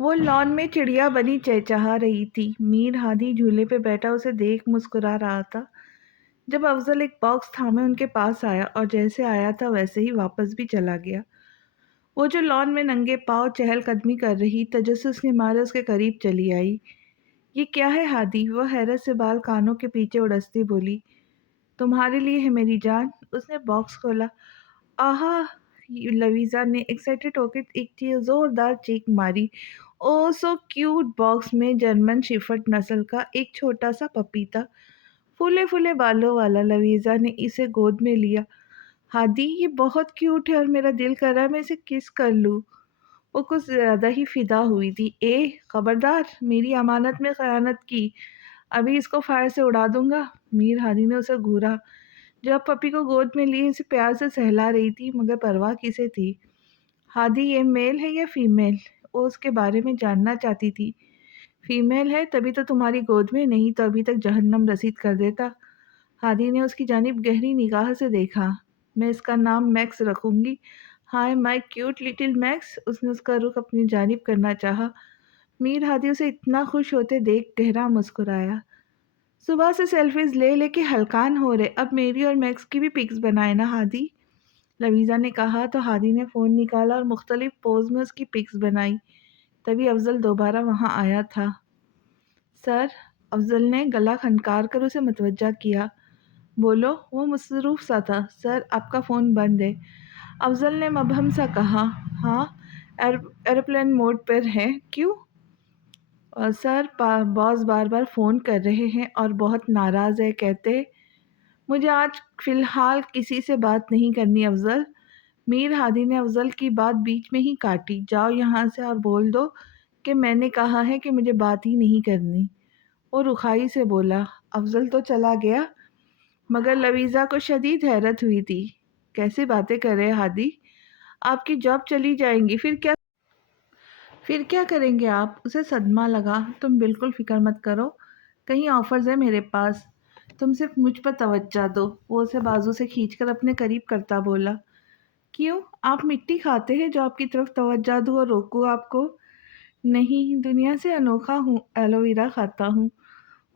وہ لان میں چڑیا بنی چہچہا رہی تھی۔ میر ہادی جھولے پہ بیٹھا اسے دیکھ مسکرا رہا تھا۔ جب افضل ایک باکس تھامے ان کے پاس آیا اور جیسے آیا تھا ویسے ہی واپس بھی چلا گیا۔ وہ جو لان میں ننگے پاؤں چہل قدمی کر رہی تجسس کے مارے اس کے قریب چلی آئی۔ یہ کیا ہے ہادی؟ وہ حیرت سے بال کانوں کے پیچھے اڑستی بولی۔ تمہارے لیے ہے میری جان۔ اس نے باکس کھولا۔ آہا! لویزا نے ایکسائٹڈ ہو کے ایک زوردار چیخ ماری۔ او سو کیوٹ! باکس میں جرمن شیفرڈ نسل کا ایک چھوٹا سا پپی تھا، پھولے پھولے بالوں والا۔ لویزا نے اسے گود میں لیا۔ ہادی، یہ بہت کیوٹ ہے اور میرا دل کر رہا ہے میں اسے کس کر لوں۔ وہ کچھ زیادہ ہی فدا ہوئی تھی۔ خبردار! میری امانت میں خیانت کی، ابھی اس کو فائر سے اڑا دوں گا۔ میر ہادی نے اسے گھورا جب پپی کو گود میں لیے اسے پیار سے سہلا رہی تھی، مگر پرواہ کسے تھی؟ ہادی، یہ میل ہے یا فیمیل؟ وہ اس کے بارے میں جاننا چاہتی تھی۔ فیمیل ہے تبھی تو تمہاری گود میں، نہیں تو ابھی تک جہنم رسید کر دیتا۔ ہادی نے اس کی جانب گہری نگاہ سے دیکھا۔ میں اس کا نام میکس رکھوں گی۔ ہائے مائی کیوٹ لٹل میکس۔ اس نے اس کا رخ اپنی جانب کرنا چاہا۔ میر ہادی اسے اتنا خوش ہوتے دیکھ گہرا مسکرایا۔ صبح سے سیلفیز لے لے کے ہلکان ہو رہے، اب میری اور میکس کی بھی پکس بنائے نا ہادی، لویزا نے کہا تو ہادی نے فون نکالا اور مختلف پوز میں اس کی پکس بنائی۔ تبھی افضل دوبارہ وہاں آیا تھا۔ سر، افضل نے گلا کھنکار کر اسے متوجہ کیا۔ بولو، وہ مصروف سا تھا۔ سر، آپ کا فون بند ہے، افضل نے مبہم سا کہا۔ ہاں، ایروپلین موڈ پر ہے۔ کیوں؟ سر، باس بار بار فون کر رہے ہیں اور بہت ناراض ہے، کہتے مجھے آج فی الحال کسی سے بات نہیں کرنی افضل۔ میر ہادی نے افضل کی بات بیچ میں ہی کاٹی۔ جاؤ یہاں سے اور بول دو کہ میں نے کہا ہے کہ مجھے بات ہی نہیں کرنی۔ وہ رخائی سے بولا۔ افضل تو چلا گیا، مگر لویزا کو شدید حیرت ہوئی تھی۔ کیسے باتیں کر رہے ہادی؟ آپ کی جاب چلی جائیں گی، پھر کیا کریں گے آپ؟ اسے صدمہ لگا۔ تم بالکل فکر مت کرو، کہیں آفرز ہے میرے پاس، تم صرف مجھ پر توجہ دو۔ وہ اسے بازو سے کھینچ کر اپنے قریب کرتا بولا۔ کیوں؟ آپ مٹی کھاتے ہیں جو آپ کی طرف توجہ دو اور روکوں آپ کو؟ نہیں، دنیا سے انوکھا ہوں، ایلو ویرا کھاتا ہوں۔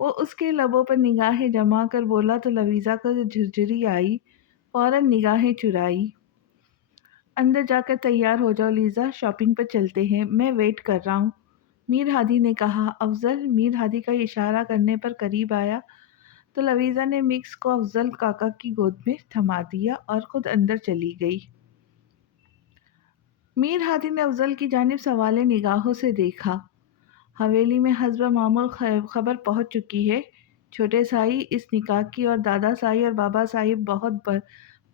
وہ اس کے لبوں پر نگاہیں جما کر بولا تو لویزا کو جھرجھری آئی، فوراً نگاہیں چرائی۔ اندر جا کر تیار ہو جاؤ لیزا، شاپنگ پر چلتے ہیں، میں ویٹ کر رہا ہوں، میر ہادی نے کہا۔ افضل میر ہادی کا اشارہ کرنے پر قریب آیا تو لویزا نے مکس کو افضل کاکا کی گود میں تھما دیا اور خود اندر چلی گئی۔ میر ہادی نے افضل کی جانب سوالے نگاہوں سے دیکھا۔ حویلی میں حسب معمول خبر پہنچ چکی ہے، چھوٹے سائی اس نکاح کی اور دادا سائی اور بابا صاحب بہت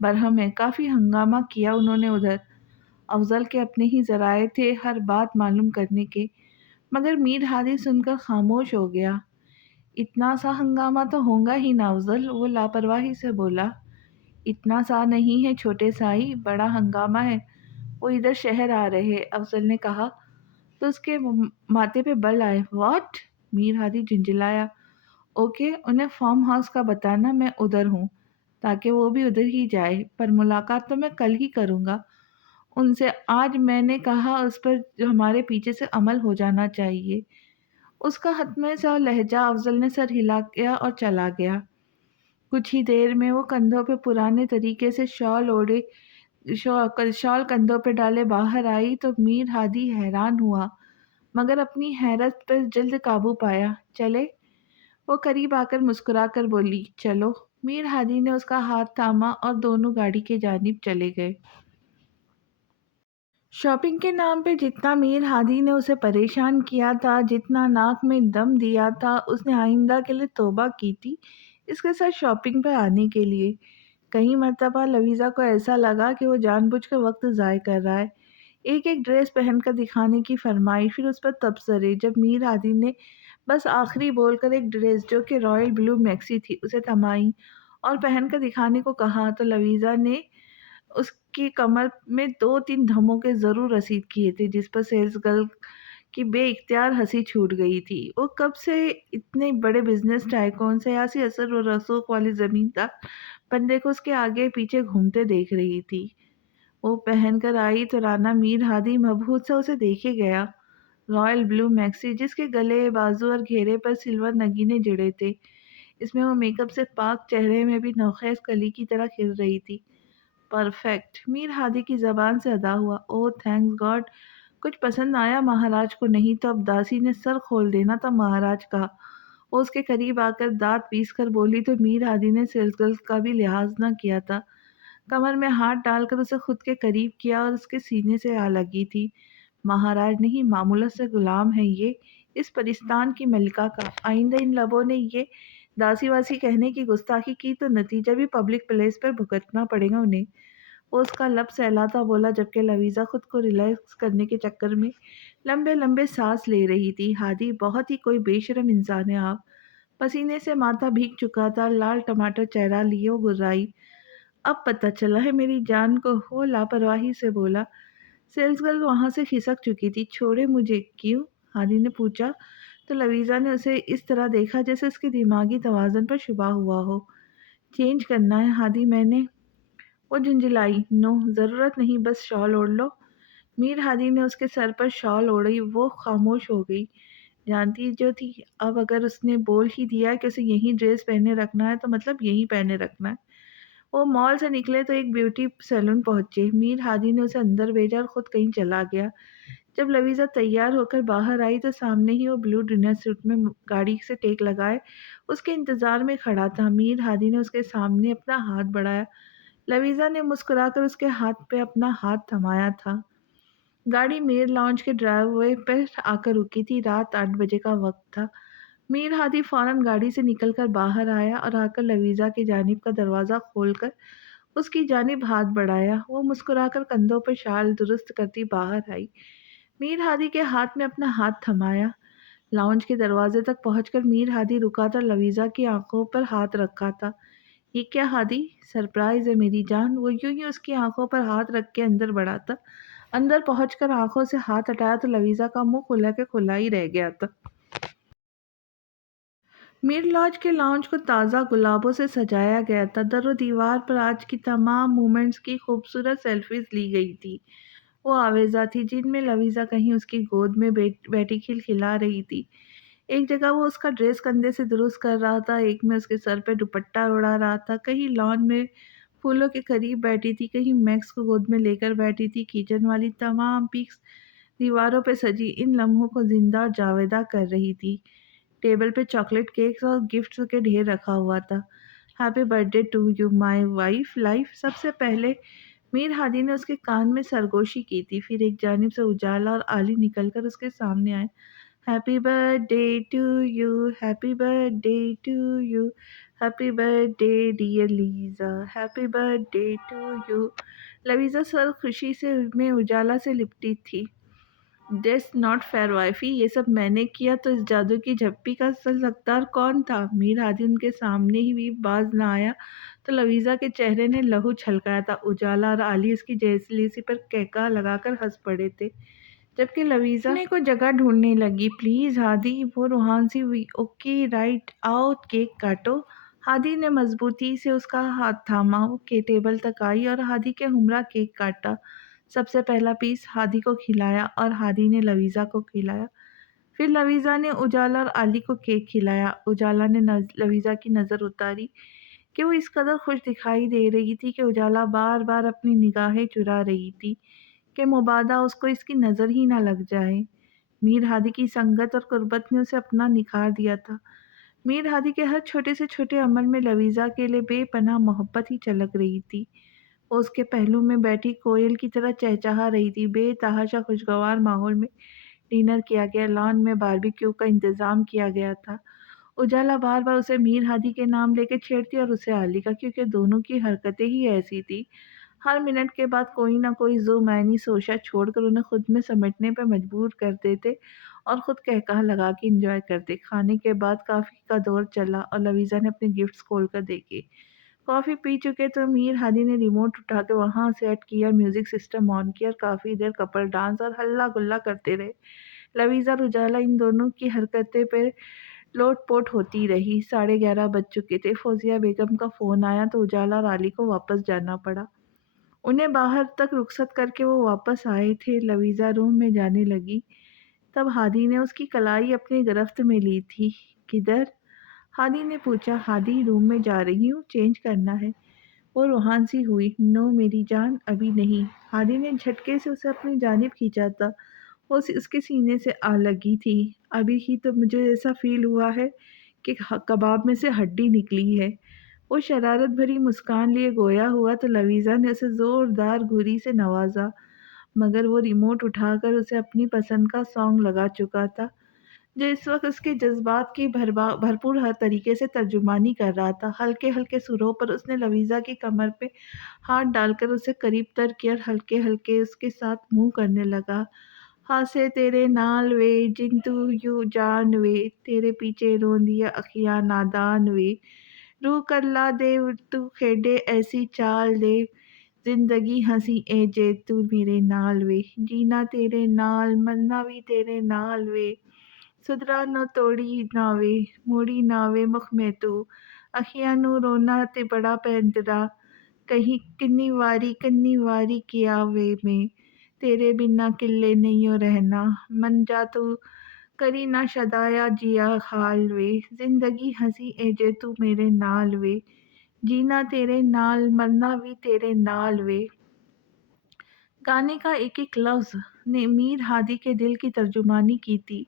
برہم ہیں۔ کافی ہنگامہ کیا انہوں نے ادھر۔ افضل کے اپنے ہی ذرائع تھے ہر بات معلوم کرنے کے، مگر میر ہادی سن کر خاموش ہو گیا۔ اتنا سا ہنگامہ تو ہوگا ہی نا افضل، وہ لاپرواہی سے بولا۔ اتنا سا نہیں ہے چھوٹے سائی، بڑا ہنگامہ ہے، وہ ادھر شہر آ رہے، افضل نے کہا تو اس کے ماتھے پہ بل آئے۔ واٹ؟ میر ہادی جھنجھلایا۔ اوکے، انہیں فارم ہاؤس کا بتانا میں ادھر ہوں تاکہ وہ بھی ادھر ہی جائے، پر ملاقات تو میں کل ہی کروں گا ان سے۔ آج میں نے کہا اس پر ہمارے پیچھے سے عمل ہو جانا چاہیے۔ اس کا حتمی سا لہجہ۔ افضل نے سر ہلا کیا اور چلا گیا۔ کچھ ہی دیر میں وہ کندھوں پہ پرانے طریقے سے شال کندھوں پہ ڈالے باہر آئی تو میر ہادی حیران ہوا، مگر اپنی حیرت پر جلد قابو پایا۔ چلے؟ وہ قریب آ کر مسکرا کر بولی۔ چلو۔ میر ہادی نے اس کا ہاتھ تھاما اور دونوں گاڑی کی جانب چلے گئے۔ شاپنگ کے نام پہ جتنا میر ہادی نے اسے پریشان کیا تھا، جتنا ناک میں دم دیا تھا، اس نے آئندہ کے لیے توبہ کی تھی اس کے ساتھ شاپنگ پہ آنے کے لیے۔ کئی مرتبہ لویزا کو ایسا لگا کہ وہ جان بوجھ کر وقت ضائع کر رہا ہے۔ ایک ڈریس پہن کر دکھانے کی فرمائی، پھر اس پر تبصرے۔ جب میر ہادی نے بس آخری بول کر ایک ڈریس جو کہ رائل بلو میکسی تھی اسے تھمائی اور پہن کر دکھانے کو کہا تو لویزا نے اس کی کمر میں 2-3 دھموکے ضرور رسید کیے تھے، جس پر سیلز گرل کی بے اختیار ہنسی چھوٹ گئی تھی۔ وہ کب سے اتنے بڑے بزنس ٹائکون، سیاسی اثر و رسوخ والی زمیندار بندے کو اس کے آگے پیچھے گھومتے دیکھ رہی تھی۔ وہ پہن کر آئی تو رانا میر ہادی مبہوت سا اسے دیکھے گیا रॉयल ब्लू मैक्सी जिसके गले, बाजू और घेरे पर सिल्वर नगीने जड़े थे। इसमें वो मेकअप से पाक चेहरे में भी नौखेज़ कली की तरह खिल रही थी। परफेक्ट, मीर हादी की ज़बान से अदा हुआ। ओह थैंक्स गॉड, कुछ पसंद आया महाराज को, नहीं तो अब दासी ने सर खोल देना था महाराज का। वो उसके करीब आकर दांत पीस कर बोली तो मीर हादी ने सेल्सगर्ल का भी लिहाज न किया था। कमर में हाथ डालकर उसे खुद के करीब किया और उसके सीने से आ लगी थी। महाराज नहीं, मामूलत से गुलाम है ये, इस परिस्तान की मलिका का। आइंदा इन लबों ने ये दासी वासी कहने की गुस्ताखी की तो नतीजा भी पब्लिक प्लेस पर भुगतना पड़ेगा उन्हें। वो उसका लब सहलाता बोला जबकि लवीज़ा खुद को रिलैक्स करने के चक्कर में लंबे लंबे सांस ले रही थी। हादी, बहुत ही कोई बेशरम इंसान है आप। पसीने से माथा भीग चुका था, लाल टमाटर चेहरा लिए वो गुर्राई। अब पता चला है मेरी जान को, वो लापरवाही से बोला। सेल्सगर्ल वहां से खिसक चुकी थी। छोड़े मुझे। क्यों? हादी ने पूछा तो लवीज़ा ने उसे इस तरह देखा जैसे उसके दिमागी तवाज़ुन पर शुबा हुआ हो। चेंज करना है हादी, मैंने। वो झुंझलाई। नो, ज़रूरत नहीं, बस शॉल ओढ़ लो। मीर हादी ने उसके सर पर शॉल ओढ़ी। वो खामोश हो गई। जानती जो थी, अब अगर उसने बोल ही दिया कि उसे यही ड्रेस पहने रखना है तो मतलब यही पहने रखना है। वो मॉल से निकले तो एक ब्यूटी सैलून पहुंचे। मीर हादी ने उसे अंदर भेजा और खुद कहीं चला गया। जब लवीज़ा तैयार होकर बाहर आई तो सामने ही वो ब्लू डिनर सूट में गाड़ी से टेक लगाए उसके इंतज़ार में खड़ा था। मीर हादी ने उसके सामने अपना हाथ बढ़ाया। लवीज़ा ने मुस्कुराकर उसके हाथ पे अपना हाथ थमाया था। गाड़ी मेयर लॉन्च के ड्राइववे पर आकर रुकी थी। रात 8 बजे का वक्त था। मीर हादी फौरन गाड़ी से निकलकर बाहर आया और आकर लवीज़ा की जानिब का दरवाज़ा खोलकर उसकी जानिब हाथ बढ़ाया। वो मुस्कुराकर कंधों पर शाल दुरुस्त करती बाहर आई। मीर हादी के हाथ में अपना हाथ थमाया। लाउंज के दरवाजे तक पहुंचकर मीर हादी रुका था, लवीज़ा की आंखों पर हाथ रखा था। ये क्या हादी? सरप्राइज़ है मेरी जान। वो यूं ही उसकी आंखों पर हाथ रख के अंदर बढ़ा था। अंदर पहुंचकर आंखों से हाथ हटाया तो लवीज़ा का मुंह खुला के खुला ही रह गया था। मीर लॉज के लाउंज को ताज़ा गुलाबों से सजाया गया था। दरो दीवार पर आज की तमाम मोमेंट्स की खूबसूरत सेल्फीज ली गई थी। वो आवेजा थी जिनमें लवीज़ा कहीं उसकी गोद में बैठी खिलखिला रही थी। एक जगह वो उसका ड्रेस कंधे से दुरुस्त कर रहा था, एक में उसके सर पे दुपट्टा उड़ा रहा था, कहीं लॉन में फूलों के करीब बैठी थी, कहीं मैक्स को गोद में लेकर बैठी थी। किचन वाली तमाम पिक्स दीवारों पे सजी इन लम्हों को जिंदा और जावेदा कर रही थी। टेबल पे चॉकलेट केक्स और गिफ्ट्स के ढेर रखा हुआ था। Happy birthday to you my wife life. सबसे पहले मीर हादी ने उसके कान में सरगोशी की थी। फिर एक जानिब से उजाला और आली निकलकर उसके सामने आए। Happy birthday to you, happy birthday to you, happy birthday dear Liza, happy birthday to you. Laviza सर खुशी से में उजाला से लिपटी थी। दिस नॉट फेयर वाइफी, ये सब मैंने किया तो इस जादू की झप्पी का असल हकदार कौन था? मीर हादी उनके सामने ही भी बाज ना आया तो लवीजा के चेहरे ने लहू छलकाया था। उजाला और आली उसकी जैसलीसी पर कहका लगाकर हंस पड़े थे, जबकि लवीजा ने को जगह ढूंढने लगी। प्लीज हादी, वो रूहान सी हुई। ओके राइट, आओ केक काटो। हादी ने मजबूती से उसका हाथ थामा। वो के टेबल तक आई और हादी के हमरा केक काटा। सबसे पहला पीस हादी को खिलाया और हादी ने लवीज़ा को खिलाया। फिर लवीज़ा ने उजाला और आली को केक खिलाया। उजाला ने लवीज़ा की नज़र उतारी कि वो इस कदर खुश दिखाई दे रही थी कि उजाला बार बार अपनी निगाहें चुरा रही थी कि मुबादा उसको इसकी नज़र ही ना लग जाए। मीर हादी की संगत और कुर्बत ने उसे अपना निखार दिया था। मीर हादी के हर छोटे से छोटे अमल में लवीज़ा के लिए बेपनाह मोहब्बत ही झलक रही थी। वो उसके पहलू में बैठी कोयल की तरह चहचहा रही थी। बेतहाशा खुशगवार माहौल में डिनर किया गया। लॉन में बारबेक्यू का इंतज़ाम किया गया था। उजाला बार बार उसे मीर हादी के नाम लेके छेड़ती और उसे आली का, क्योंकि दोनों की हरकतें ही ऐसी थी। हर मिनट के बाद कोई ना कोई जो मैनी सोशा छोड़कर उन्हें खुद में समेटने पर मजबूर कर देते और खुद कहकहा लगा के इंजॉय करते। खाने के बाद काफ़ी का दौर चला और लवीज़ा ने अपने गिफ्ट्स खोल कर देखे। कॉफ़ी पी चुके तो मीर हादी ने रिमोट उठा के वहाँ सेट किया, म्यूज़िक सिस्टम ऑन किया और काफ़ी देर कपल डांस और हल्ला गुल्ला करते रहे। लवीज़ा और उजाला इन दोनों की हरकतें पे लोट-पोट होती रही। 11:30 बज चुके थे। फौजिया बेगम का फ़ोन आया तो उजाला और आली को वापस जाना पड़ा। उन्हें बाहर तक रुखसत करके वो वापस आए थे। लवीज़ा रूम में जाने लगी تب ہادی نے اس کی کلائی اپنی گرفت میں لی تھی۔ کدھر؟ ہادی نے پوچھا۔ ہادی، روم میں جا رہی ہوں، چینج کرنا ہے۔ وہ روحان سی ہوئی۔ نو میری جان، ابھی نہیں۔ ہادی نے جھٹکے سے اسے اپنی جانب کھینچا تھا۔ وہ اس کے سینے سے آ لگی تھی۔ ابھی ہی تو مجھے ایسا فیل ہوا ہے کہ کباب میں سے ہڈی نکلی ہے۔ وہ شرارت بھری مسکان لیے گویا ہوا تو لویزا نے اسے زوردار گھوری سے نوازا، مگر وہ ریموٹ اٹھا کر اسے اپنی پسند کا سانگ لگا چکا تھا جو اس وقت اس کے جذبات کی بھرپور ہر طریقے سے ترجمانی کر رہا تھا۔ ہلکے ہلکے سروں پر اس نے لویزا کی کمر پہ ہاتھ ڈال کر اسے قریب تر کیا اور ہلکے ہلکے اس کے ساتھ منہ کرنے لگا۔ ہاسے تیرے نال وے جن تو یو جان وے، تیرے پیچھے روندیا اکھیاں نادان وے، روح کر لا دے تو کھیڈے ایسی چال دے، زندگی ہنسی اے جے تو میرے نال وے، جینا تیرے نال مرنا بھی تیرے نال وے، سدرا نو توڑی ناوے موڑی ناوے مکھ میں تو، اکھیاں نو رونا تے بڑا پیندرا، کہیں کنی واری کیا وے میں، تیرے بنا کلے نہیں رہنا، من جا تو کری نہ شدایا جیا حال وے، زندگی ہنسی اے جے تو میرے نال وے، جینا تیرے نال مرنا بھی تیرے نال وے۔ گانے کا ایک ایک لفظ نے میر ہادی کے دل کی ترجمانی کی تھی۔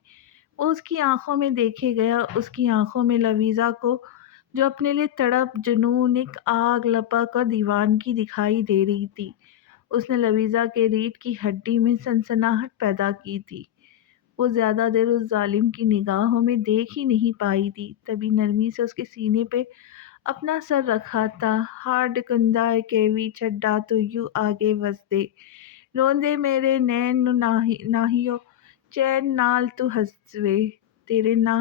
وہ اس کی آنکھوں میں دیکھے گیا، اس کی آنکھوں میں لویزا کو جو اپنے لیے تڑپ، جنون، ایک آگ، لپک اور دیوانگی دکھائی دے رہی تھی۔ اس نے لویزا کے ریڑھ کی ہڈی میں سنسناہٹ پیدا کی تھی۔ وہ زیادہ دیر اس ظالم کی نگاہوں میں دیکھ ہی نہیں پائی تھی، تبھی نرمی سے اس کے سینے پہ اپنا سر رکھا تھا۔ ہارڈ کندا کیوی چھڈا تو یو آگے وسدے، روندے میرے نین نو ناہیو چین نال تو ہسوے، تیرے نا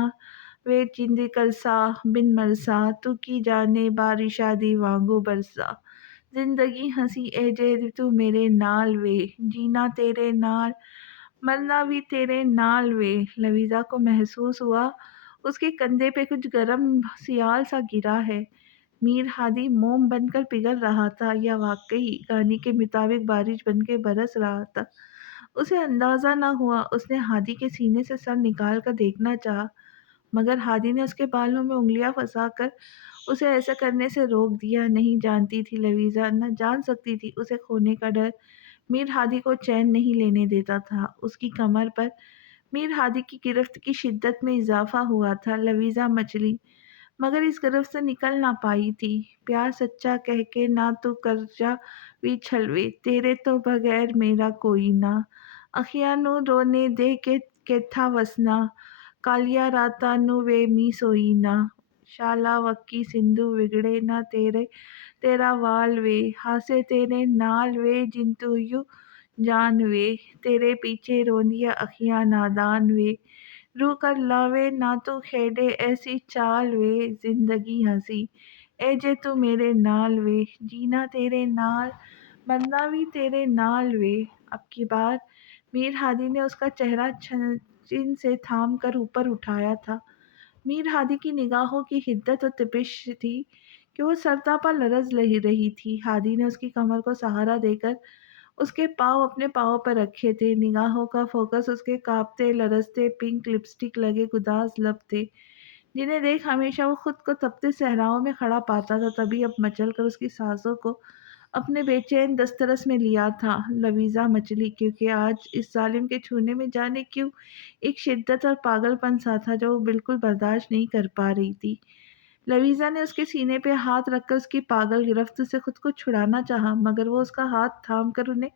وے جند کلسا بن مرسا، تو کی جانے بارشا دی وانگو برسا، زندگی ہنسی اے جے تو میرے نال وے، جینا تیرے نال مرنا بھی تیرے نال وے۔ لویزا کو محسوس ہوا اس کے کندھے پہ کچھ گرم سیال سا گرا ہے۔ میر ہادی موم بن کر پگھل رہا تھا یا واقعی گانے کے مطابق بارش بن کے برس رہا تھا، اسے اندازہ نہ ہوا۔ اس نے ہادی کے سینے سے سر نکال کر دیکھنا چاہا، مگر ہادی نے اس کے بالوں میں انگلیاں پھنسا کر اسے ایسا کرنے سے روک دیا۔ نہیں جانتی تھی لویزا، نہ جان سکتی تھی، اسے کھونے کا ڈر میر ہادی کو چین نہیں لینے دیتا تھا۔ اس کی کمر پر میر ہادی کی گرفت کی شدت میں اضافہ ہوا تھا۔ لویزا مچلی، مگر اس گرفت سے نکل نہ پائی تھی۔ پیار سچا کہہ کے نہ تو کر جا وی چھلوے، تیرے تو بغیر میرا کوئی نہ، اکھیاں نو رونے دے کے کیتھا وسنا، کالیاں راتاں نو وے می سوئی نہ، شالا وکی سندھو وگڑے نہ تیرا وال وے، ہاسے تیرے نال وے جن تو یو جان وے، تیرے پیچھے روندیا اکھیاں نادان وے، روح کر لاوے نہ تو کھیڈے ایسی چال وے، زندگی ہنسی اے جے تو میرے نال وے، جینا تیرے نال مرنا بھی تیرے نال وے۔ اب کی بار میر ہادی نے اس کا چہرہ چن سے تھام کر اوپر اٹھایا تھا۔ میر ہادی کی نگاہوں کی حدت و تپش تھی کہ وہ سرتاپا لرز رہی تھی۔ ہادی نے اس کی کمر کو سہارا دے کر اس کے پاؤں اپنے پاؤں پر رکھے تھے۔ نگاہوں کا فوکس اس کے کانپتے، لرزتے، پنک لپسٹک لگے گداز لب تھے، جنہیں دیکھ ہمیشہ وہ خود کو تپتے صحراؤں میں کھڑا پاتا تھا، تبھی اب مچل کر اس کی سانسوں کو اپنے بے چین دسترس میں لیا تھا۔ لویزا مچلی، کیونکہ آج اس ظالم کے چھونے میں جانے کیوں ایک شدت اور پاگل پن سا تھا جو وہ بالکل برداشت نہیں کر پا رہی تھی۔ لویزا نے اس کے سینے پہ ہاتھ رکھ کر اس کی پاگل گرفت سے خود کو چھڑانا چاہا، مگر وہ اس کا ہاتھ تھام کر انہیں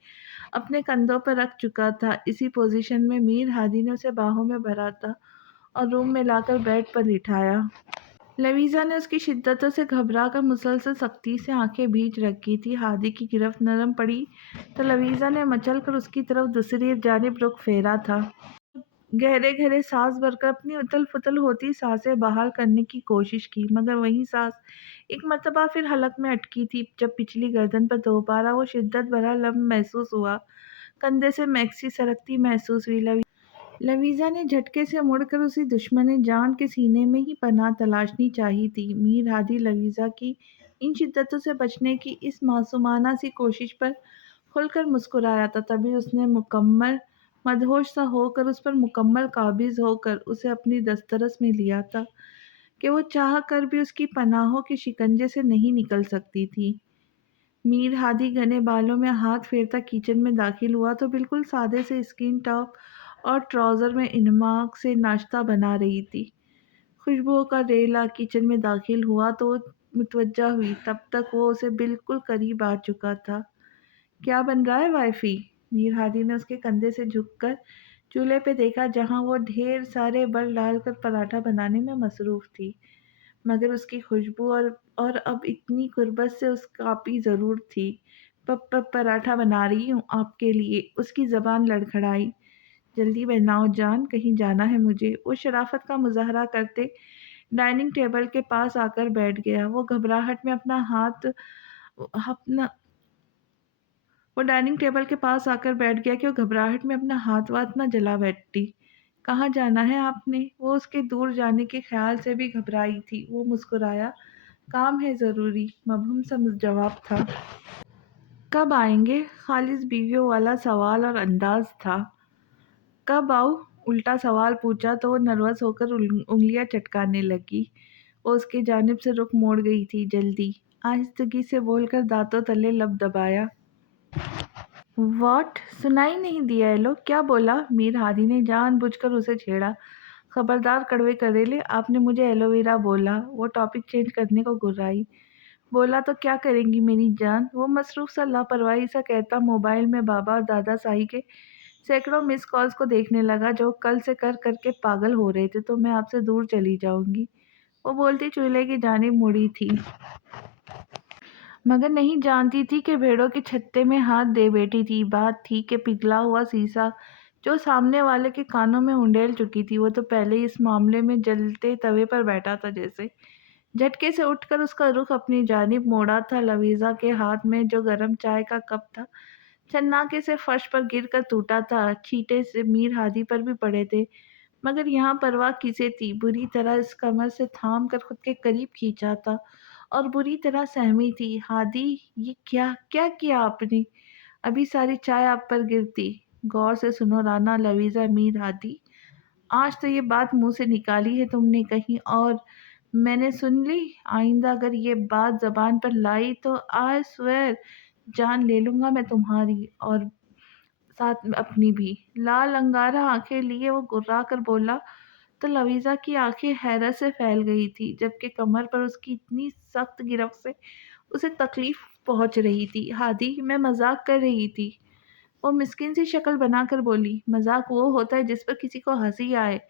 اپنے کندھوں پر رکھ چکا تھا۔ اسی پوزیشن میں میر ہادی نے اسے باہوں میں بھرا تھا اور روم میں لا کر بیڈ پر لٹایا۔ لویزا نے اس کی شدتوں سے گھبرا کر مسلسل سختی سے آنکھیں بھیج رکھی تھی۔ ہادی کی گرفت نرم پڑی تو لویزا نے مچل کر اس کی طرف دوسری جانب رخ پھیرا تھا۔ گہرے گہرے سانس بھر کر اپنی اتل پھتل ہوتی سانسیں بحال کرنے کی کوشش کی، مگر وہی سانس ایک مرتبہ پھر حلق میں اٹکی تھی جب پچھلی گردن پر دوبارہ وہ شدت بھرا لمس محسوس ہوا۔ کندھے سے میکسی سرکتی محسوس ہوئی۔ لویزا نے جھٹکے سے مڑ کر اسی دشمن جان کے سینے میں ہی پناہ تلاشنی چاہی تھی۔ میر ہادی لویزا کی ان شدتوں سے بچنے کی اس معصومانہ سی کوشش پر کھل کر مسکرایا تھا، تبھی اس نے مکمل मदहोश सा होकर उस पर मुकम्मल काबिज होकर उसे अपनी दस्तरस में लिया था कि वो चाह कर भी उसकी पनाहों के शिकंजे से नहीं निकल सकती थी। मीर हादी घने बालों में हाथ फेरता किचन में दाखिल हुआ तो बिल्कुल सादे से स्किन टॉप और ट्राउज़र में इनमाक से नाश्ता बना रही थी। खुशबुओं का रेला किचन में दाखिल हुआ तो वो मुतवज्जा हुई, तब तक वो उसे बिल्कुल करीब आ चुका था। क्या बन रहा है वाइफी? मीर हादी ने उसके कंधे से झुककर चूल्हे पे देखा जहां वो ढेर सारे बल डालकर पराठा बनाने में मसरूफ थी, मगर उसकी खुशबू और अब इतनी गुर्बत से उस कापी ज़रूर थी। पराठा बना रही हूँ आपके लिए, उसकी ज़बान लड़खड़ाई। जल्दी बनाओ जान, कहीं जाना है मुझे। वो शराफत का मुजाहरा करते डाइनिंग टेबल के पास आकर बैठ गया। अपना वो डाइनिंग टेबल के पास आकर बैठ गया कि वो घबराहट में अपना हाथ वाथ न जला बैठती। कहाँ जाना है आपने? वो उसके दूर जाने के ख्याल से भी घबराई थी। वो मुस्कुराया। काम है ज़रूरी, मबहूम सा जवाब था। कब आएंगे? खालिस बीवियों वाला सवाल और अंदाज था। कब आऊँ? उल्टा सवाल पूछा तो वो नर्वस होकर उंगलियां चटकाने लगी। वो उसकी जानिब से रुख मोड़ गई थी। जल्दी, आहिस्तगी से बोलकर दांतों तले लब दबाया। व्हाट? सुनाई नहीं दिया एलो, क्या बोला? मीर हादी ने जानबूझकर उसे छेड़ा। खबरदार कड़वे करेले, आपने मुझे एलोवेरा बोला। वो टॉपिक चेंज करने को घुर्राई। बोला तो क्या करेंगी मेरी जान? वो मसरूफ सा लापरवाही सा कहता मोबाइल में बाबा और दादा साई के सैकड़ों मिस कॉल्स को देखने लगा जो कल से कर करके पागल हो रहे थे। तो मैं आपसे दूर चली जाऊंगी, वो बोलती चूल्हे की जानिब मुड़ी थी, मगर नहीं जानती थी कि भेड़ों के छत्ते में हाथ दे बैठी थी। बात थी कि पिघला हुआ शीशा जो सामने वाले के कानों में उंडेल चुकी थी। वो तो पहले ही इस मामले में जलते तवे पर बैठा था जैसे। झटके से उठकर उसका रुख अपनी जानिब मोड़ा था। लवीज़ा के हाथ में जो गर्म चाय का कप था छन्नाके से फर्श पर गिरकर टूटा था। छींटे से मीर हादी पर भी पड़े थे, मगर यहाँ परवाह किसे थी। बुरी तरह इस कमर से थाम कर खुद के करीब खींचा था और बुरी तरह सहमी थी। हादी, ये क्या क्या किया आपने? अभी सारी चाय आप पर गिरती। गौर से सुनो राना लवीज़ा मीर हादी, आज तो ये बात मुंह से निकाली है तुमने, कहीं और मैंने सुन ली। आइंदा अगर ये बात जबान पर लाई तो आई स्वेर जान ले लूंगा मैं तुम्हारी और साथ में अपनी भी। लाल अंगारा आंखें लिए वो गुर्रा कर बोला तो लवीज़ा की आंखें हैरत से फैल गई थी, जबकि कमर पर उसकी इतनी सख्त गिरफ्त से उसे तकलीफ पहुंच रही थी। हादी, मैं मजाक कर रही थी, वो मिस्किन सी शक्ल बनाकर बोली। मजाक वो होता है जिस पर किसी को हंसी आए,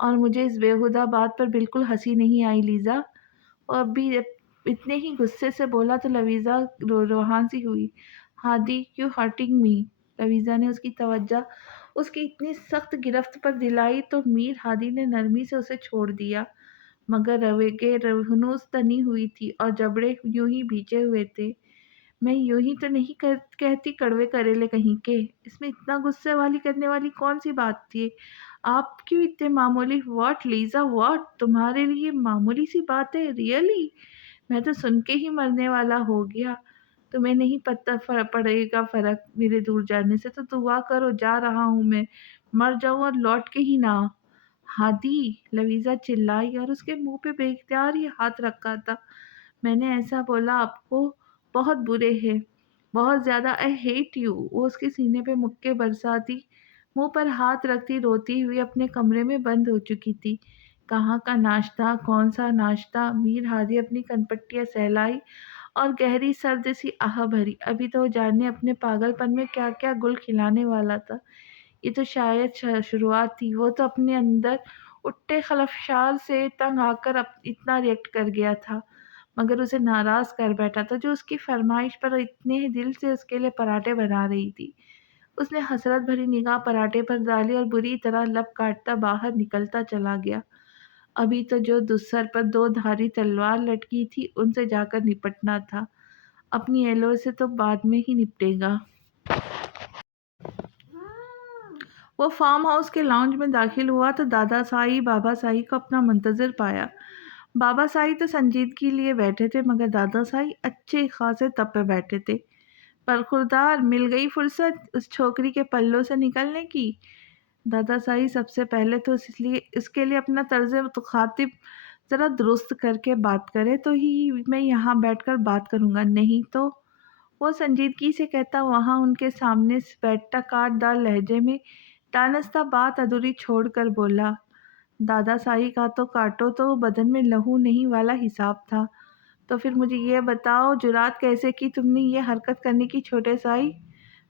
और मुझे इस बेहुदा बात पर बिल्कुल हंसी नहीं आई लीजा। और अभी इतने ही गुस्से से बोला तो लवीज़ा रोहान सी हुई। Hadi, you hurting me. लवीज़ा ने उसकी तवज्जो उसकी इतनी सख्त गिरफ्त पर दिलाई तो मीर हादी ने नरमी से उसे छोड़ दिया, मगर रवे के रहनूस तनी हुई थी और जबड़े यूं ही भींचे हुए थे। मैं यूं ही तो नहीं कहती कड़वे करेले कहीं के। इसमें इतना गुस्से वाली करने वाली कौन सी बात थी? आप क्यों इतने मामूली? What Lisa, what? तुम्हारे लिए मामूली सी बात है? रियली? मैं तो सुन के ही मरने वाला हो गया। तुम्हें नहीं पता पड़ेगा फर्क मेरे दूर जाने से, तो दुआ करो जा रहा हूँ मैं, मर जाऊं और लौट के ही ना। हादी, लवीज़ा चिल्लाई और उसके मुंह पे बेइख्तियार ही हाथ रखा था। मैंने ऐसा बोला आपको? बहुत बुरे हैं, बहुत ज़्यादा। I hate you. वो उसके सीने पे मुक्के बरसाती, मुंह पर हाथ रखती रोती हुई अपने कमरे में बंद हो चुकी थी। कहाँ का नाश्ता, कौन सा नाश्ता? मीर हादी अपनी कनपट्टियाँ सहलाई और गहरी सर्द सी आह भरी। अभी तो वो जाने अपने पागलपन में क्या क्या गुल खिलाने वाला था। ये तो शायद शुरुआत थी। वो तो अपने अंदर उठते खलफशार से तंग आकर इतना रिएक्ट कर गया था, मगर उसे नाराज कर बैठा था जो उसकी फरमाइश पर इतने दिल से उसके लिए पराठे बना रही थी। उसने हसरत भरी निगाह पराठे पर डाली और बुरी तरह लब काटता बाहर निकलता चला गया। अभी तो जो दुस्सर पर दो धारी तलवार लटकी थी उनसे जाकर निपटना था। अपनी एलो से तो बाद में ही निपटेगा। वो फार्म हाउस के लाउंज में दाखिल हुआ तो दादा साई बाबा साई को अपना मुंतज़िर पाया। बाबा साई तो संजीदगी लिए बैठे थे, मगर दादा साई अच्छे खासे तब पे बैठे थे। बरखुरदार मिल गई फुर्सत उस छोकरी के पल्लों से निकलने की। दादा साई सबसे पहले तो इसलिए इसके लिए अपना तर्ज मुखातिब ज़रा दुरुस्त करके बात करे तो ही मैं यहाँ बैठकर बात करूँगा, नहीं तो। वो संजीदगी से कहता वहाँ उनके सामने बैठता काटदार लहजे में दानस्ता बात अधूरी छोड़कर बोला, दादा साई का तो काटो तो बदन में लहू नहीं वाला हिसाब था। तो फिर मुझे ये बताओ जुरात कैसे की तुमने ये हरकत करने की छोटे साई?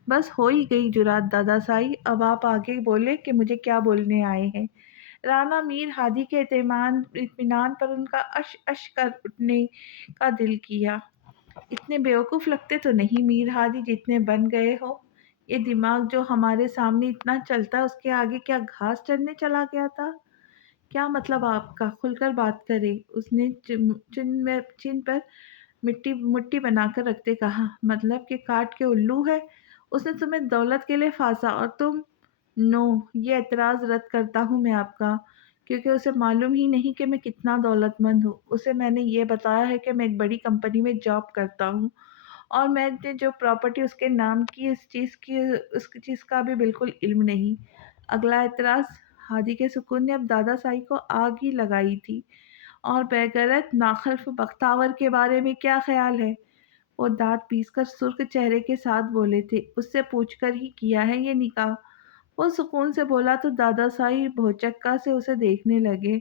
बस हो ही गई जुरात दादा साई, अब आप आगे बोले कि मुझे क्या बोलने आए हैं। राना मीर हादी के इत्मीनान पर उनका अश अश कर उठने का दिल किया। इतने बेवकूफ़ लगते तो नहीं मीर हादी जितने बन गए हो। ये दिमाग जो हमारे सामने इतना चलता है उसके आगे क्या घास चढ़ने चला गया था? क्या मतलब आपका? खुलकर बात करें। उसने चिन पर मिट्टी मुट्ठी बनाकर रखते कहा, मतलब कि काट के उल्लू है। उसने तुम्हें दौलत के लिए फांसा और तुम। नो, ये एतराज़ रद्द करता हूँ मैं आपका, क्योंकि उसे मालूम ही नहीं कि मैं कितना दौलतमंद हूँ। उसे मैंने ये बताया है कि मैं एक बड़ी कंपनी में जॉब करता हूँ और मैंने जो प्रॉपर्टी उसके नाम की उस चीज़ का भी बिल्कुल इल्म नहीं। अगला एतराज़। हादी के सुकून ने अब दादा साई को आग ही लगाई थी। और बेगैरत नाखल्फ बख्तावर के बारे में क्या ख्याल है? वो दाँत पीसकर सुर्ख चेहरे के साथ बोले थे, उससे पूछकर ही किया है ये निकाह। वो सुकून से बोला तो दादा साई भौचक्का से उसे देखने लगे।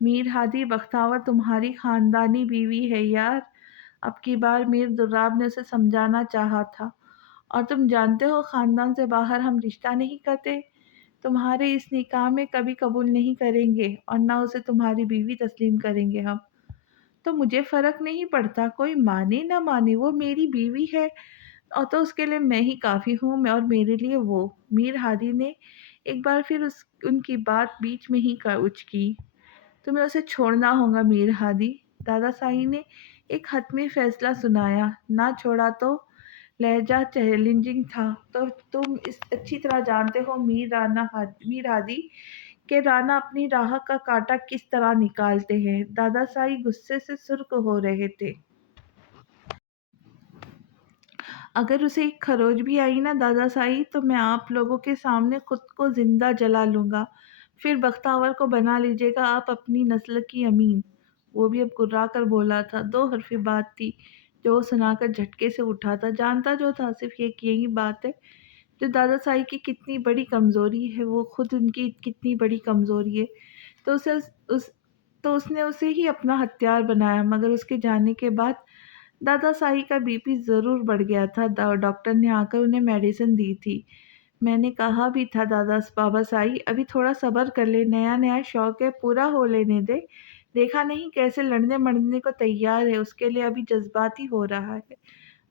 मीर हादी बख्तावर तुम्हारी खानदानी बीवी है यार। अब की बार मीर दुर्राब ने उसे समझाना चाहा था। और तुम जानते हो खानदान से बाहर हम रिश्ता नहीं करते। तुम्हारे इस निकाह में कभी कबूल नहीं करेंगे और ना उसे तुम्हारी बीवी तस्लीम करेंगे हम। तो मुझे फ़र्क नहीं पड़ता, कोई माने ना माने वो मेरी बीवी है और तो उसके लिए मैं ही काफ़ी हूँ मैं और मेरे लिए वो। मीर हादी ने एक बार फिर उस उनकी बात बीच में ही उचकी। तुम्हें उसे छोड़ना होगा मीर हादी। दादा साई ने एक हतमी फैसला सुनाया। ना छोड़ा तो? लहजा चैलेंजिंग था। तो तुम इस अच्छी तरह जानते हो मीर हादी के राना अपनी राह का कांटा किस तरह निकालते हैं। दादा साई गुस्से से सुर्ख हो रहे थे। अगर उसे एक खरोच भी आई ना दादा साई तो मैं आप लोगों के सामने खुद को जिंदा जला लूंगा। फिर बख्तावर को बना लीजिएगा आप अपनी नस्ल की अमीन। वो भी अब कुर्रा कर बोला था। दो हरफी बात थी जो वो सुनाकर झटके से उठा था। जानता जो था सिर्फ ये कि यही बात है जो दादा साई की कितनी बड़ी कमज़ोरी है, वो खुद उनकी कितनी बड़ी कमज़ोरी है। तो उसे उस तो उसने उसे ही अपना हथियार बनाया। मगर उसके जाने के बाद दादा साई का बीपी ज़रूर बढ़ गया था। डॉक्टर ने आकर उन्हें मेडिसिन दी थी। मैंने कहा भी था बाबा साई अभी थोड़ा सब्र कर ले, नया नया शौक है, पूरा हो लेने दे। देखा नहीं कैसे लड़ने मरने को तैयार है, उसके लिए अभी जज्बाती हो रहा है।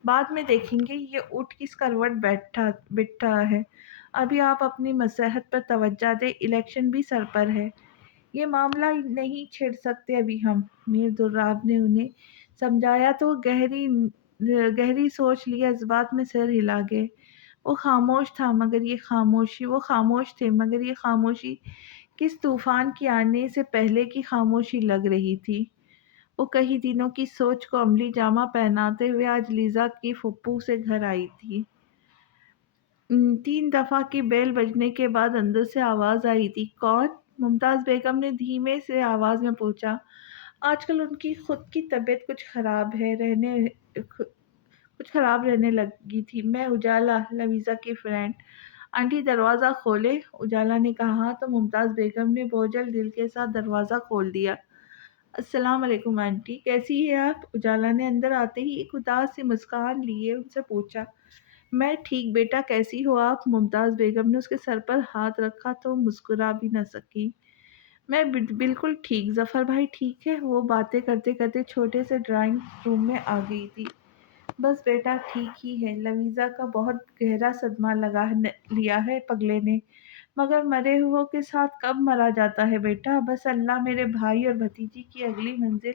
बाद में देखेंगे ये ऊँट किस करवट बैठा बिठा है। अभी आप अपनी मसलहत पर तवज्जो दें, इलेक्शन भी सर पर है। ये मामला नहीं छेड़ सकते अभी हम। मीर दुर्राब ने उन्हें समझाया तो वो गहरी सोच लिए जज्बात में सिर हिला गए। वो खामोश थे मगर ये खामोशी किस तूफान के आने से पहले की खामोशी लग रही थी। वो कई दिनों की सोच को अमली जामा पहनाते हुए आज लीजा की फुप्पू से घर आई थी। 3 दफ़ा की बेल बजने के बाद अंदर से आवाज़ आई थी। कौन? मुमताज़ बेगम ने धीमे से आवाज़ में पूछा। आजकल उनकी खुद की तबीयत कुछ ख़राब रहने लगी थी। मैं उजाला, लवीज़ा की फ्रेंड। आंटी दरवाज़ा खोले, उजाला ने कहा तो मुमताज़ बेगम ने बोझल दिल के साथ दरवाज़ा खोल दिया। अस्सलाम वालेकुम आंटी, कैसी हैं आप? उजाला ने अंदर आते ही एक उदास सी मुस्कान लिए उनसे पूछा। मैं ठीक बेटा, कैसी हो आप? मुमताज़ बेगम ने उसके सर पर हाथ रखा तो मुस्कुरा भी न सकी। मैं बिल्कुल ठीक, ज़फ़र भाई ठीक है? वो बातें करते करते छोटे से ड्राइंग रूम में आ गई थी। बस बेटा ठीक ही है। लवीज़ा का बहुत गहरा सदमा लिया है पगले ने। मगर मरे हुओं के साथ कब मरा जाता है बेटा। बस अल्लाह मेरे भाई और भतीजी की अगली मंजिल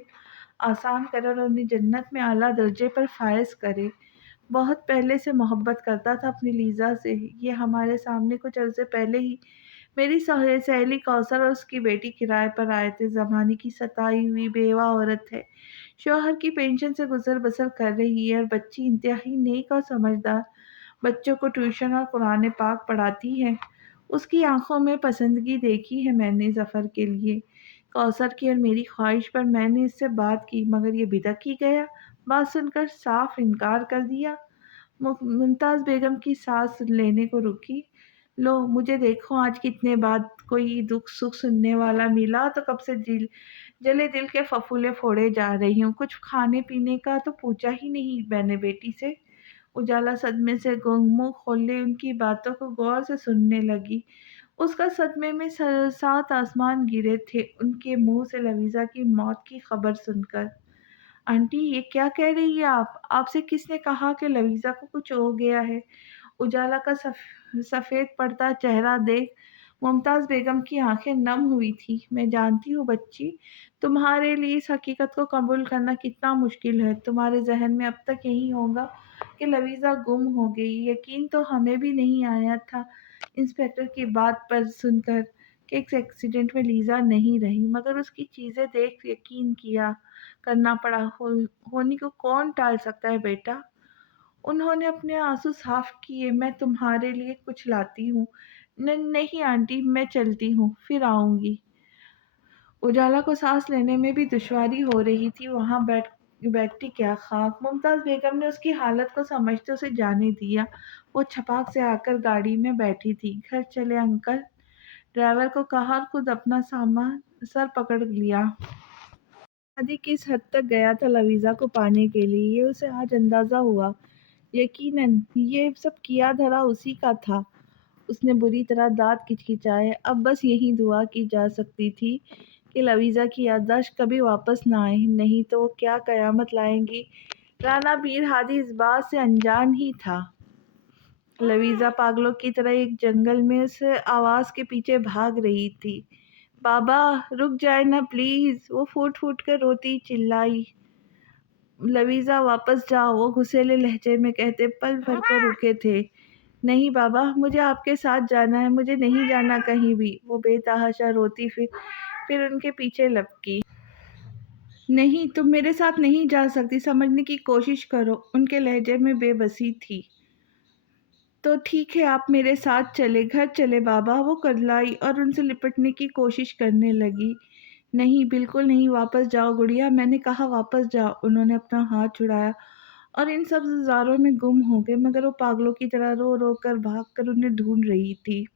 आसान करे और उन्हें जन्नत में आला दर्जे पर फायज करे। बहुत पहले से मोहब्बत करता था अपनी लीज़ा से। ये हमारे सामने कुछ अरसे पहले ही मेरी सहेली कौसर और उसकी बेटी किराए पर आए थे। ज़माने की सताई हुई बेवा औरत है, शौहर की पेंशन से गुजर-बसर कर रही है और बच्ची इंतहाई नेक और समझदार बच्चों को ट्यूशन और कुरान पाक पढ़ाती है। उसकी आँखों में पसंदगी देखी है मैंने ज़फ़र के लिए। कौसर की और मेरी ख़्वाहिश पर मैंने इससे बात की मगर ये बिदक ही गया। बात सुनकर साफ़ इनकार कर दिया। मुमताज़ बेगम की साँस लेने को रुकी। लो मुझे देखो आज कितने बाद कोई दुःख-सुख सुनने वाला मिला तो कब से जले दिल के फफूले फोड़े जा रही हूँ। कुछ खाने-पीने का तो पूछा ही नहीं मैंने बेटी से। उजाला सदमे से मुँह खोले उनकी बातों को गौर से सुनने लगी। उसका सदमे में 7 आसमान गिरे थे उनके मुँह से लवीज़ा की मौत की खबर सुनकर। आंटी ये क्या कह रही है आप? आपसे किसने कहा कि लवीज़ा को कुछ हो गया है? उजाला का सफ़ेद पड़ता चेहरा देख मुमताज़ बेगम की आँखें नम हुई थीं। मैं जानती हूँ बच्ची, तुम्हारे लिए इस हकीकत को कबूल करना कितना मुश्किल है। तुम्हारे ज़हन में अब तक यही होगा कि लवीज़ा गुम हो गई। यकीन तो हमें भी नहीं आया था इंस्पेक्टर की बात पर सुनकर कि इस एक्सीडेंट में लीज़ा नहीं रही, मगर उसकी चीज़ें देख यकीन किया करना पड़ा। होनी को कौन टाल सकता है बेटा? उन्होंने अपने आँसू साफ़ किए। मैं तुम्हारे लिए कुछ लाती हूँ। नहीं आंटी मैं चलती हूँ, फिर आऊँगी। उजाला को सांस लेने में भी दुश्वारी हो रही थी। वहाँ बैठती क्या खाक। मुमताज़ बेगम ने उसकी हालत को समझते उसे जाने दिया। वो छपाक से आकर गाड़ी में बैठी थी। घर चले अंकल, ड्राइवर को कहा और खुद अपना सामान सर पकड़ लिया। शादी किस हद तक गया था लवीज़ा को पाने के लिए, ये उसे आज अंदाज़ा हुआ। यकीनन ये सब किया धरा उसी का था। उसने बुरी तरह दाँत किचकिचाए। अब बस यही दुआ की जा सकती थी कि लवीज़ा की याददाश्त कभी वापस ना आए, नहीं तो वो क्या क़यामत लाएँगी। राना मीर हादी इस बात से अनजान ही था। लवीज़ा पागलों की तरह एक जंगल में उस आवाज़ के पीछे भाग रही थी। बाबा रुक जाए ना प्लीज़, वो फूट-फूट कर रोती चिल्लाई। लवीज़ा वापस जाओ, वो घुसेले लहजे में कहते पल भर को रुके थे। नहीं बाबा, मुझे आपके साथ जाना है, मुझे नहीं जाना कहीं भी। वो बेतहाशा रोती फिर उनके पीछे लपकी। नहीं, तुम मेरे साथ नहीं जा सकती, समझने की कोशिश करो। उनके लहजे में बेबसी थी। तो ठीक है, आप मेरे साथ चले, घर चले बाबा। वो करलाई और उनसे लिपटने की कोशिश करने लगी। नहीं, बिल्कुल नहीं, वापस जाओ गुड़िया, मैंने कहा वापस जाओ। उन्होंने अपना हाथ छुड़ाया और इन सब नज़ारों में गुम हो गए, मगर वो पागलों की तरह रो-रो कर भागकर उन्हें ढूँढ रही थी।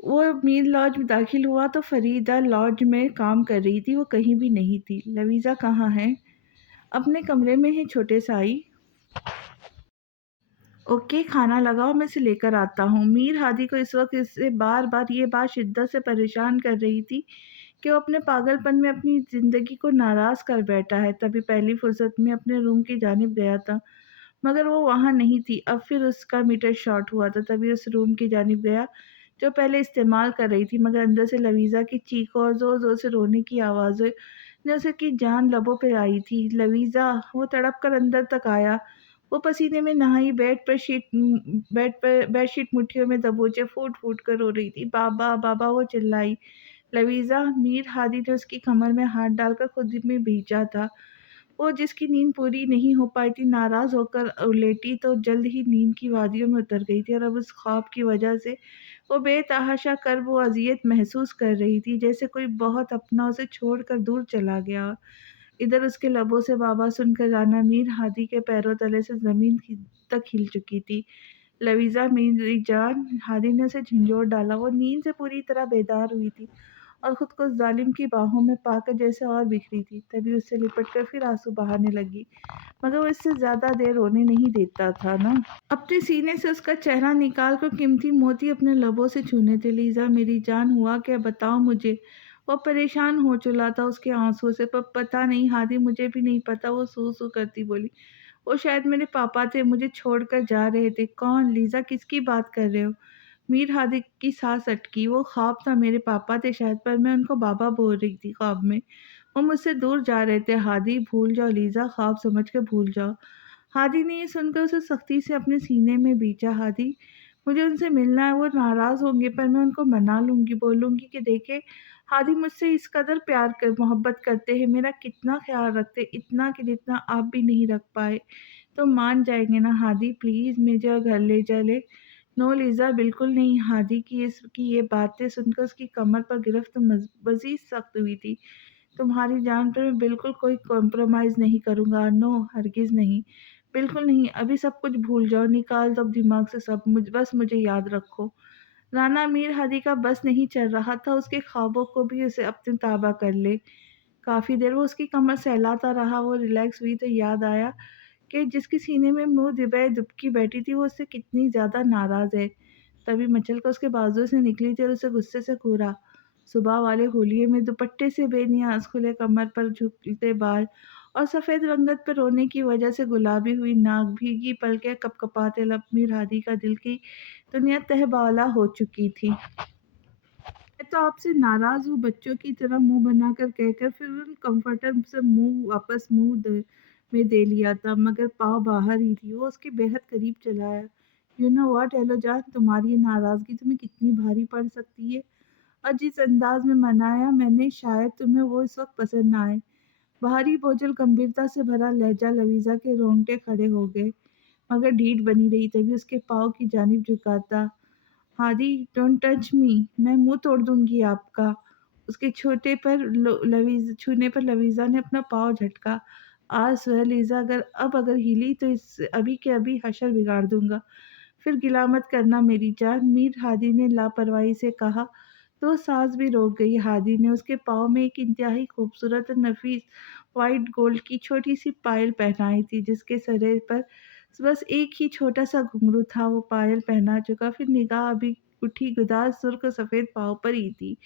वो मीर लॉज में दाखिल हुआ तो फरीदा लॉज में काम कर रही थी, वो कहीं भी नहीं थी। लवीज़ा कहाँ है? अपने कमरे में है छोटे साई। ओके, खाना लगाओ, मैं इसे लेकर आता हूँ। मीर हादी को इस वक़्त इससे बार-बार ये बात शिद्दत से परेशान कर रही थी कि वो अपने पागलपन में अपनी ज़िंदगी को नाराज़ कर बैठा है। तभी पहली फुर्सत में अपने रूम की जानिब गया था, मगर वो वहाँ नहीं थी। अब फिर उसका मीटर शॉर्ट हुआ था, तभी उस रूम की जानिब गया जो पहले इस्तेमाल कर रही थी, मगर अंदर से लवीज़ा की चीखों और ज़ोर-ज़ोर से रोने की आवाज़ें ने उसकी जान लबों पे आई थी। लवीज़ा! वो तड़प कर अंदर तक आया। वो पसीने में नहाई बेडशीट मुट्ठियों में दबोचे फूट-फूट कर रो रही थी। बाबा! बाबा! वो चिल्लाई। लवीज़ा! मीर हादी ने उसकी कमर में हाथ डालकर खुद में भींचा था। वो जिसकी नींद पूरी नहीं हो पाई थी, नाराज़ होकर लेटी तो जल्द ही नींद की वादियों में उतर गई थी और अब उस ख्वाब की वजह से वो बेतहाशा कर्ब व अज़ियत महसूस कर रही थी, जैसे कोई बहुत अपना उसे छोड़कर दूर चला गया। इधर उसके लबों से बाबा सुनकर राना मीर हादी के पैरों तले से ज़मीन तक हिल चुकी थी। लवीज़ा मेरी जान, हादी ने उसे झंझोड़ डाला। वो नींद से पूरी तरह बेदार हुई थी और खुद को ज़ालिम की बाहों में पाकर जैसे और बिखरी थी। तभी उससे लिपटकर फिर आंसू बहाने लगी, मगर वो इससे ज़्यादा देर रोने नहीं देता था ना। अपने सीने से उसका चेहरा निकाल कर कीमती मोती अपने लबों से छूने थे। लीज़ा मेरी जान, हुआ क्या, बताओ मुझे। वो परेशान हो चुका था उसके आंसुओं से। पर पता नहीं हादी, मुझे भी नहीं पता, वो सू-सू करती बोली। वो शायद मेरे पापा थे, मुझे छोड़कर जा रहे थे। कौन? लीज़ा किसकी बात कर रहे हो? मीर हादी की सांस अटकी। वो ख्वाब था, मेरे पापा थे शायद, पर मैं उनको बाबा बोल रही थी ख्वाब में। वो मुझसे दूर जा रहे थे। हादी भूल जाओ लीज़ा, ख्वाब समझ के भूल जाओ। हादी ने ये सुनकर उसे सख्ती से अपने सीने में बींचा। हादी मुझे उनसे मिलना है। वो नाराज़ होंगे पर मैं उनको मना लूँगी, बोलूँगी कि देखें हादी मुझसे इस कदर प्यार कर मोहब्बत करते हैं, मेरा कितना ख़्याल रखते हैं, इतना कि जितना आप भी नहीं रख पाए। तो मान जाएँगे ना हादी, प्लीज़ मुझे घर ले चलें। नो लिज़ा, बिल्कुल नहीं। हादी की इसकी ये बातें सुनकर उसकी कमर पर गिरफ्त मज़ीद सख्त हुई थी। तुम्हारी जान पर मैं बिल्कुल कोई कॉम्प्रोमाइज़ नहीं करूँगा। नो, हरगिज़ नहीं। बिल्कुल नहीं, अभी सब कुछ भूल जाओ, निकाल दो अब दिमाग से सब, बस मुझे याद रखो। राना मीर हादी का बस नहीं चल रहा था, उसके ख्वाबों को भी उसे अपने ताबा कर ले। काफ़ी देर वो उसकी कमर सहलाता रहा, वो रिलैक्स हुई तो याद आया कि जिसके सीने में मुँह दबाए दुबकी बैठी थी, वो उससे कितनी ज़्यादा नाराज़ है। तभी मचल कर उसके बाजू से निकली थी और उसे गुस्से से घूरा। सुबह वाले होलिये में दुपट्टे से बेनियाज़ खुले कमर पर झुकते बाल और सफ़ेद रंगत पर रोने की वजह से गुलाबी हुई नाक, भीगी पलकें, कपकपाते लब, मीर हादी का दिल की दुनिया तहबाला हो चुकी थी। मैं तो आपसे नाराज़ हूँ, बच्चों की तरह मुँह बनाकर कहकर फिर उन कम्फर्टर से मुँह वापस में दे लिया था, मगर पाँव बाहर ही थी। वो उसके बेहद करीब चला आया। यू नो व्हाट हेलो जान, तुम्हारी ये नाराज़गी तुम्हें कितनी भारी पड़ सकती है। और जिस अंदाज में मनाया मैंने, शायद तुम्हें वो इस वक्त पसंद ना आए। भारी बोझल गंभीरता से भरा लहजा लवीज़ा के रोंगटे खड़े हो गए, मगर ढीठ बनी रही। तभी उसके पाँव की जानिब झुकाता, हादी डोंट टच मी, मैं मुंह तोड़ दूंगी आपका। उसके छोटे पर लवीज छूने पर लवीज़ा ने अपना पाँव झटका। आज वह लीज़ा अगर हिली तो इस अभी के अभी हशर बिगाड़ दूंगा। फिर गिला मत करना मेरी जान, मीर हादी ने लापरवाही से कहा। तो सांस भी रोक गई। हादी ने उसके पाँव में एक इंतहाई खूबसूरत और नफीस वाइट गोल्ड की छोटी सी पायल पहनाई थी, जिसके सरे पर बस एक ही छोटा सा घुंघरू था। वो पायल पहना चुका, फिर निगाह अभी उठी गुदाज सुर्ख सफ़ेद पाँव पर ही थी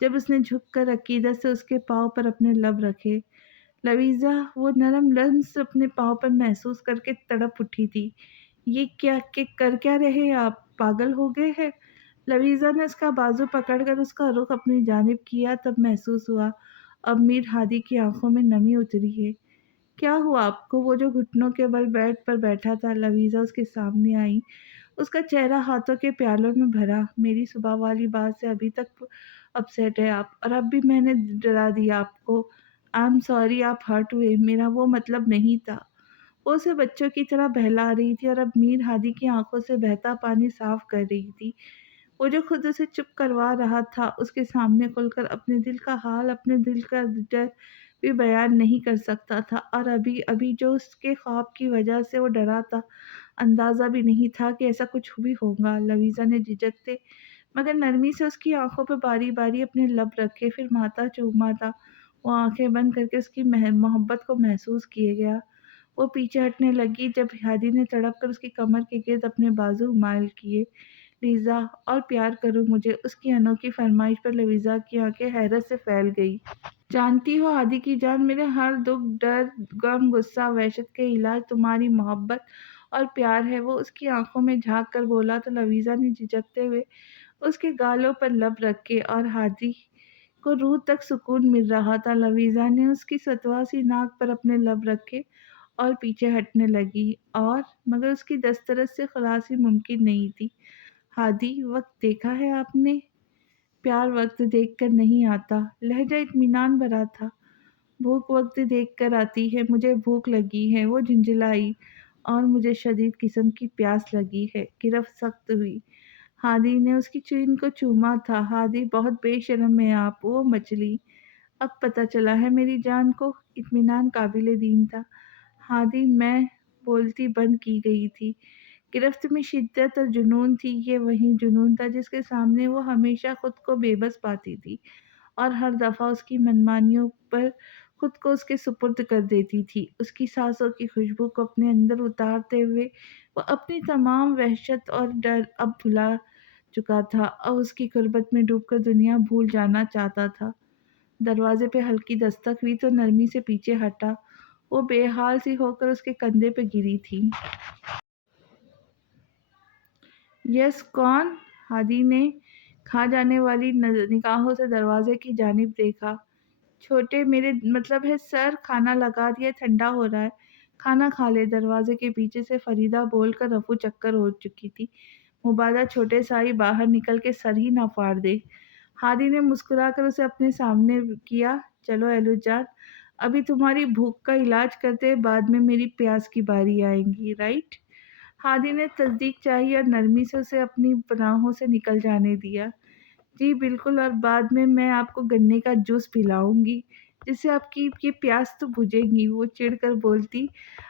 जब उसने झुक कर अकीदत से उसके पाँव पर अपने लब रखे। लवीज़ा वो नरम लम्स अपने पाँव पर महसूस करके तड़प उठी थी। ये क्या के कर क्या रहे आप, पागल हो गए हैं? लवीज़ा ने उसका बाजू पकड़कर उसका रुख अपनी जानिब किया, तब महसूस हुआ अब मीर हादी की आंखों में नमी उतरी है। क्या हुआ आपको? वो जो घुटनों के बल बेड पर बैठा था, लवीज़ा उसके सामने आई। उसका चेहरा हाथों के प्यालों में भरा। मेरी सुबह वाली बात से अभी तक अपसेट है आप, और अब भी मैंने डरा दिया आपको। आई एम सॉरी आप हर्ट हुए, मेरा वो मतलब नहीं था। वो उसे बच्चों की तरह बहला रही थी और अब मीर हादी की आंखों से बहता पानी साफ कर रही थी। वो जो खुद उसे चुप करवा रहा था, उसके सामने खुलकर अपने दिल का हाल, अपने दिल का डर भी बयान नहीं कर सकता था। और अभी अभी जो उसके ख्वाब की वजह से वो डरा था, अंदाज़ा भी नहीं था कि ऐसा कुछ भी होगा। लवीज़ा ने झिझकते मगर नरमी से उसकी आंखों पर बारी-बारी अपने लब रखे, फिर माथा चूमा था। वो आंखें बंद करके उसकी मोहब्बत को महसूस किए गया। वो पीछे हटने लगी जब हादी ने तड़प कर उसकी कमर के गिर्द अपने बाजू मायल किए। लीज़ा, और प्यार करो मुझे। उसकी अनोखी फरमाइश पर लवीज़ा की आंखें हैरत से फैल गई। जानती हो आदि की जान, मेरे हर दुख, डर, गम, गुस्सा, वहशत के इलाज तुम्हारी मोहब्बत और प्यार है। वो उसकी आंखों में झांक कर बोला तो लवीज़ा ने झिझकते हुए उसके गालों पर लब रखे, और हादी को रूह तक सुकून मिल रहा था। लवीज़ा ने उसकी सतवा सी नाक पर अपने लब रखे और पीछे हटने लगी, और मगर उसकी दस्तरस से खलासी मुमकिन नहीं थी। हादी, वक्त देखा है आपने? प्यार वक्त देखकर नहीं आता। लहजा इत्मीनान भरा था। भूख वक्त देखकर आती है। मुझे भूख लगी है, वो झुंझलाई, और मुझे शदीद किस्म की प्यास लगी है। गिरफ्त सख्त हुई। हादी ने उसकी चीन को चूमा था। हादी, बहुत बेशर्म है आप, वो मछली। अब पता चला है मेरी जान को। इत्मीनान काबिल दीन था। हादी, मैं बोलती बंद की गई थी। गिरफ्त में शिद्दत और जुनून थी। ये वही जुनून था जिसके सामने वो हमेशा खुद को बेबस पाती थी, और हर दफ़ा उसकी मनमानियों पर खुद को उसके सुपुर्द कर देती थी। उसकी सांसों की खुशबू को अपने अंदर उतारते हुए वो अपनी तमाम वहशत और डर अब भुला चुका था, और उसकी गुर्बत में डूबकर दुनिया भूल जाना चाहता था। दरवाजे पे हल्की दस्तक हुई तो नरमी से पीछे हटा। वो बेहाल सी होकर उसके कंधे पे गिरी थी। यस, कौन? हादी ने खा जाने वाली निगाहों से दरवाजे की जानिब देखा। छोटे, मेरे मतलब है सर, खाना लगा दिया, ठंडा हो रहा है, खाना खा ले। दरवाजे के पीछे से फरीदा बोलकर रफू चक्कर हो चुकी थी। مبادا چھوٹے سائی باہر نکل کے سر ہی نہ پھاڑ دے۔ ہادی نے مسکرا کر اسے اپنے سامنے کیا۔ چلو ایلو جان، ابھی تمہاری بھوک کا علاج کرتے، بعد میں میری پیاس کی باری آئے گی، رائٹ؟ ہادی نے تصدیق چاہی اور نرمی سے اسے اپنی پناہوں سے نکل جانے دیا۔ جی بالکل، اور بعد میں آپ کو گنے کا جوس پلاؤں گی جس سے آپ کی یہ پیاس تو بجھے گی، وہ چڑ کر بولتی۔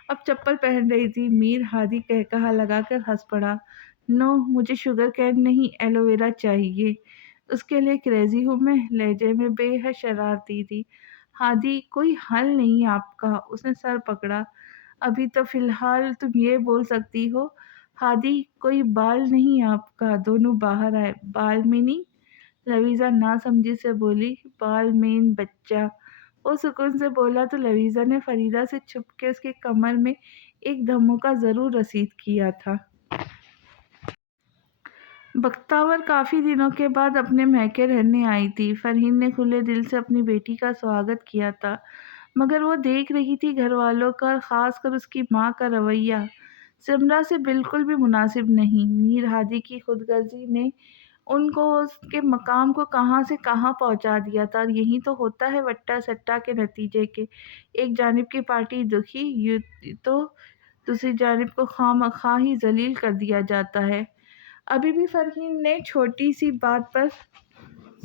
اب چپل پہن رہی تھی۔ میر ہادی کہا لگا کر ہنس پڑا۔ نو، مجھے شوگر کین نہیں، ایلو ویرا چاہیے، اس کے لیے کریزی ہوں میں، لہجے میں بے حد شرارتی تھی۔ ہادی، کوئی حل نہیں آپ کا؟ اس نے سر پکڑا۔ ابھی تو فی الحال تم یہ بول سکتی ہو۔ ہادی، کوئی بال نہیں آپ کا؟ دونوں باہر آئے۔ بال میں نہیں، لویزا نہ سمجھی سے بولی۔ بال مین بچہ، وہ سکون سے بولا تو لویزا نے فریدہ سے چھپ کے اس کے کمر میں ایک دھمکا ضرور رسید کیا تھا۔ بختاور کافی دنوں کے بعد اپنے میکے رہنے آئی تھی۔ فرحین نے کھلے دل سے اپنی بیٹی کا سواگت کیا تھا، مگر وہ دیکھ رہی تھی گھر والوں کا اور خاص کر اس کی ماں کا رویہ سمرا سے بالکل بھی مناسب نہیں۔ میر ہادی کی خود غرضی نے ان کو اس کے مقام کو کہاں سے کہاں پہنچا دیا تھا، اور یہی تو ہوتا ہے وٹا سٹا کے نتیجے کے ایک جانب کی پارٹی دکھی تو دوسری جانب کو خواہ مخواہ ہی ذلیل کر دیا جاتا ہے۔ ابھی بھی فرحین نے چھوٹی سی بات پر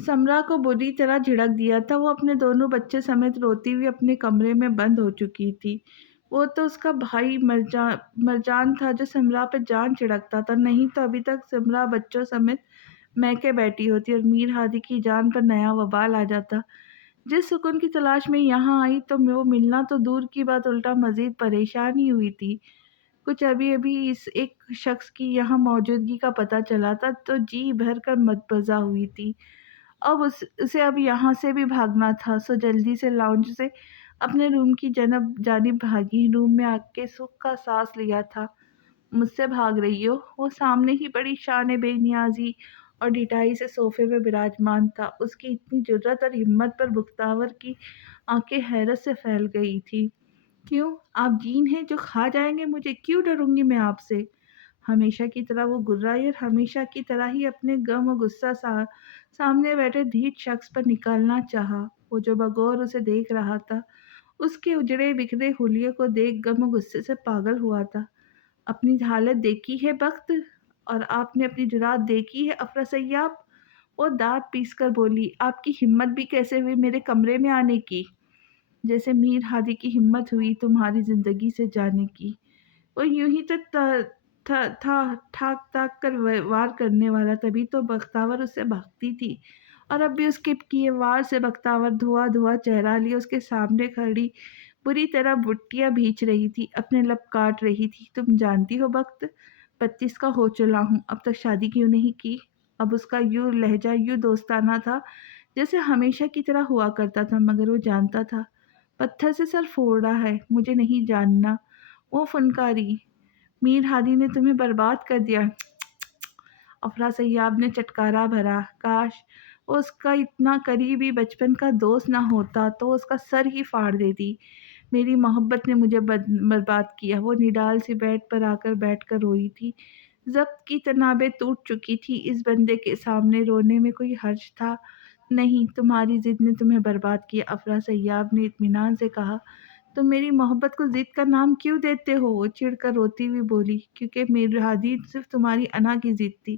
سمرا کو بری طرح جھڑک دیا تھا۔ وہ اپنے دونوں بچے سمیت روتی ہوئی اپنے کمرے میں بند ہو چکی تھی۔ وہ تو اس کا بھائی مرجان تھا جو سمرا پہ جان چھڑکتا تھا، نہیں تو ابھی تک سمرا بچوں سمیت میکے بیٹھی ہوتی اور میر ہادی کی جان پر نیا وبال آ جاتا۔ جس سکون کی تلاش میں یہاں آئی تو وہ ملنا تو دور کی بات، الٹا مزید پریشان ہی ہوئی تھی۔ کچھ ابھی اس ایک شخص کی یہاں موجودگی کا پتہ چلا تھا تو جی بھر کر متبضع ہوئی تھی۔ اسے اب یہاں سے بھی بھاگنا تھا، سو جلدی سے لاؤنج سے اپنے روم کی جانب بھاگی۔ روم میں آ کے سکھ کا سانس لیا تھا۔ مجھ سے بھاگ رہی ہو؟ وہ سامنے ہی بڑی شان بے نیازی اور ڈھٹائی سے صوفے میں براجمان تھا۔ اس کی اتنی جرأت اور ہمت پر بختاور کی آنکھیں حیرت سے پھیل گئی تھی۔ کیوں؟ آپ جین ہیں جو کھا جائیں گے مجھے؟ کیوں ڈروں گی میں آپ سے؟ ہمیشہ کی طرح وہ گررائی اور ہمیشہ کی طرح ہی اپنے غم و غصہ سامنے بیٹھے ڈھیٹ شخص پر نکالنا چاہا۔ وہ جو بغور اسے دیکھ رہا تھا، اس کے اجڑے بکھرے حلیے کو دیکھ غم و غصے سے پاگل ہوا تھا۔ اپنی حالت دیکھی ہے بخت، اور آپ نے اپنی جرات دیکھی ہے افراسیاب؟ وہ دانت پیس کر بولی۔ آپ کی ہمت بھی کیسے ہوئی میرے کمرے میں آنے کی؟ جیسے میر ہادی کی ہمت ہوئی تمہاری زندگی سے جانے کی۔ وہ یوں ہی تو تھا ٹھاک ٹھاک کر وار کرنے والا، تبھی تو بختاور اس سے بھاگتی تھی، اور اب بھی اس کے کیے وار سے بختاور دھواں چہرہ لیے اس کے سامنے کھڑی بری طرح بٹیاں بھینچ رہی تھی، اپنے لب کاٹ رہی تھی۔ تم جانتی ہو بخت، 32 کا ہو چلا ہوں، اب تک شادی کیوں نہیں کی؟ اب اس کا یوں لہجہ یوں دوستانہ تھا جیسے ہمیشہ کی طرح ہوا کرتا تھا، مگر وہ جانتا تھا پتھر سے سر پھوڑا ہے۔ مجھے نہیں جاننا، وہ فنکاری۔ میر ہادی نے تمہیں برباد کر دیا۔ افراسیاب نے چٹکارا بھرا۔ کاش وہ اس کا اتنا قریبی بچپن کا دوست نہ ہوتا تو اس کا سر ہی پھاڑ دیتی۔ میری محبت نے مجھے برباد کیا۔ وہ نڈال سی بیڈ پر آ کر بیٹھ کر روئی تھی۔ ضبط کی تنابیں ٹوٹ چکی تھی۔ اس بندے کے سامنے رونے میں کوئی حرج تھا نہیں۔ تمہاری ضد نے تمہیں برباد کیا، افراسیاب نے اطمینان سے کہا۔ تم میری محبت کو ضد کا نام کیوں دیتے ہو؟ وہ چڑ کر روتی ہوئی بولی۔ کیونکہ میر ہادی صرف تمہاری انا کی ضد تھی۔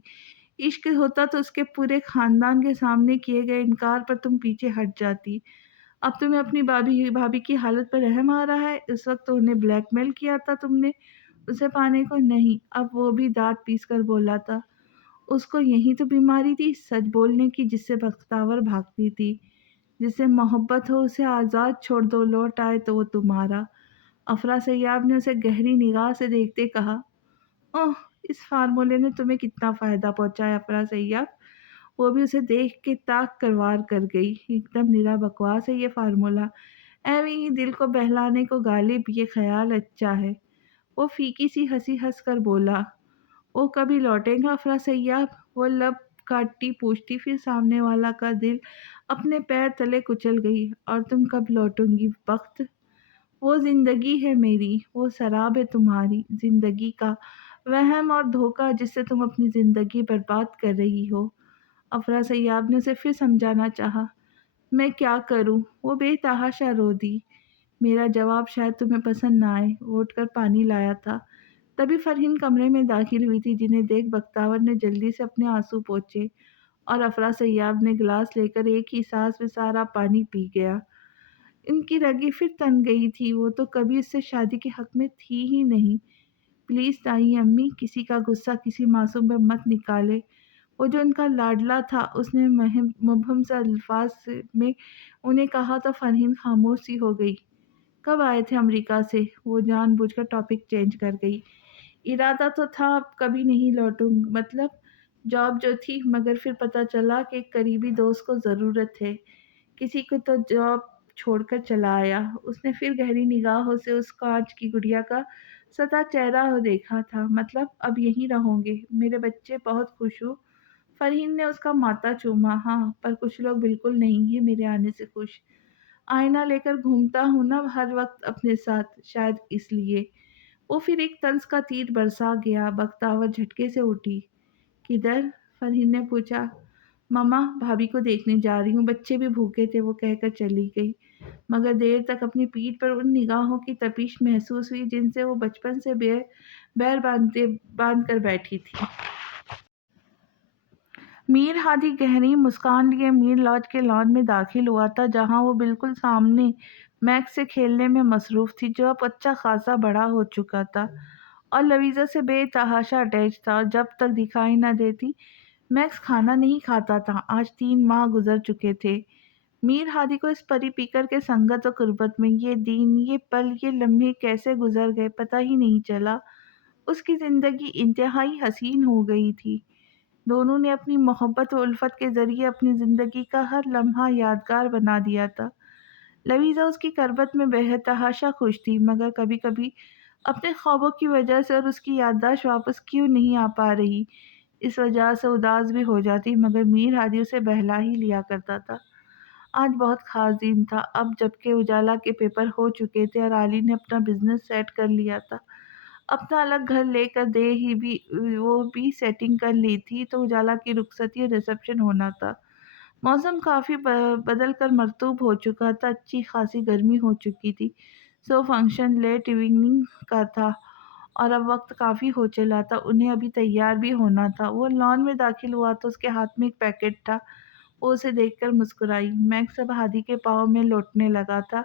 عشق ہوتا تو اس کے پورے خاندان کے سامنے کیے گئے انکار پر تم پیچھے ہٹ جاتی۔ اب تمہیں اپنی بھابھی کی حالت پر رحم آ رہا ہے؟ اس وقت تو انہیں بلیک میل کیا تھا تم نے اسے پانے کو؟ نہیں، اب وہ بھی دانت پیس کر بولا تھا۔ اس کو یہی تو بیماری تھی، سچ بولنے کی، جس سے بختاور بھاگتی تھی۔ جس سے محبت ہو اسے آزاد چھوڑ دو، لوٹ آئے تو وہ تمہارا۔ افراسیاب نے اسے گہری نگاہ سے دیکھتے کہا۔ اوہ، اس فارمولے نے تمہیں کتنا فائدہ پہنچایا افراسیاب؟ وہ بھی اسے دیکھ کے تاک کر وار کر گئی۔ ایک دم نرا بکواس ہے یہ فارمولہ، ایویں ہی دل کو بہلانے کو غالب، یہ خیال اچھا ہے۔ وہ پھیکی سی ہنسی ہنس کر بولا۔ وہ کبھی لوٹے گا افراسیاب؟ وہ لب کاٹتی پوچھتی، پھر سامنے والا کا دل اپنے پیر تلے کچل گئی۔ اور تم کب لوٹوں گی بخت؟ وہ زندگی ہے میری، وہ سراب ہے تمہاری زندگی کا वहम और धोखा जिससे तुम अपनी जिंदगी बर्बाद कर रही हो। अफरा सैयाब ने उसे फिर समझाना चाहा। मैं क्या करूं? वो बेतहाशा रो दी। मेरा जवाब शायद तुम्हें पसंद ना आए। वो उठकर पानी लाया था। तभी फरहीन कमरे में दाखिल हुई थी, जिन्हें देख बख्तावर ने जल्दी से अपने आंसू पोंछे और अफरा सैयाब ने गिलास लेकर एक ही सांस में सारा पानी पी गया। इनकी रगी फिर तन गई थी। वो तो कभी इससे शादी के हक में थी ही नहीं। प्लीज ताई अम्मी, किसी का गुस्सा किसी मासूम पे मत निकाले। वो जो उनका लाडला था, उसने मुबहम से अल्फाज में उन्हें कहा तो फरहीन खामोश सी हो गई। कब आए थे अमेरिका से? वो जानबूझकर टॉपिक चेंज कर गई। इरादा तो था अब कभी नहीं लौटूंगी, मतलब जॉब जो थी, मगर फिर पता चला कि एक करीबी दोस्त को ज़रूरत है किसी को, तो जॉब छोड़कर चला आया। उसने फिर गहरी निगाहों से उस कांच की गुड़िया का सता चेहरा देखा था। मतलब अब यहीं रहोगे? मेरे बच्चे बहुत खुश हो। फरहीन ने उसका माथा चूमा। हाँ, पर कुछ लोग बिल्कुल नहीं है मेरे आने से खुश। आईना लेकर घूमता हूं ना हर वक्त अपने साथ, शायद इसलिए। वो फिर एक तंज का तीर बरसा गया। बख्तावर झटके से उठी। किधर? फरहीन ने पूछा। मम्मा, भाभी को देखने जा रही हूँ, बच्चे भी भूखे थे, वो कहकर चली गई। मगर देर तक अपनी पीठ पर उन निगाहों की तपिश महसूस हुई जिनसे वो बचपन से बैर बांध कर बैठी थी। मीर हादी गहरी मुस्कान लिए मीर लॉज के लॉन में दाखिल हुआ था, जहां वो बिल्कुल सामने मैक्स से खेलने में मसरूफ थी, जो अब अच्छा खासा बड़ा हो चुका था और लवीज़ा से बेतहाशा अटैच था। और जब तक दिखाई न देती, मैक्स खाना नहीं खाता था। आज 3 माह गुजर चुके थे। मीर हादी को इस परी पीकर के संगत और कुर्बत में ये दिन, ये पल, ये लम्हे कैसे गुजर गए पता ही नहीं चला। उसकी ज़िंदगी इंतहाई हसीन हो गई थी। दोनों ने अपनी मोहब्बत और उल्फत के ज़रिए अपनी ज़िंदगी का हर लम्हा यादगार बना दिया था। लवीज़ा उसकी करबत में बेतहाशा खुश थी, मगर कभी कभी अपने ख्वाबों की वजह से और उसकी याददाश्त वापस क्यों नहीं आ पा रही, इस वजह से उदास भी हो जाती। मगर मीर हादी उसे बहला ही लिया करता था। आज बहुत ख़ास दिन था। अब जबकि उजाला के पेपर हो चुके थे और आली ने अपना बिजनेस सेट कर लिया था, अपना अलग घर लेकर दे ही भी वो भी सेटिंग कर ली थी, तो उजाला की रुखसती और रिसेप्शन होना था। मौसम काफ़ी बदल कर मरतूब हो चुका था। अच्छी खासी गर्मी हो चुकी थी। सो फंक्शन लेट इवनिंग का था और अब वक्त काफ़ी हो चला था। उन्हें अभी तैयार भी होना था। वो लॉन में दाखिल हुआ तो उसके हाथ में एक पैकेट था। वो उसे देखकर मुस्कुराई। मैक्स अब हादी के पाँव में लौटने लगा था।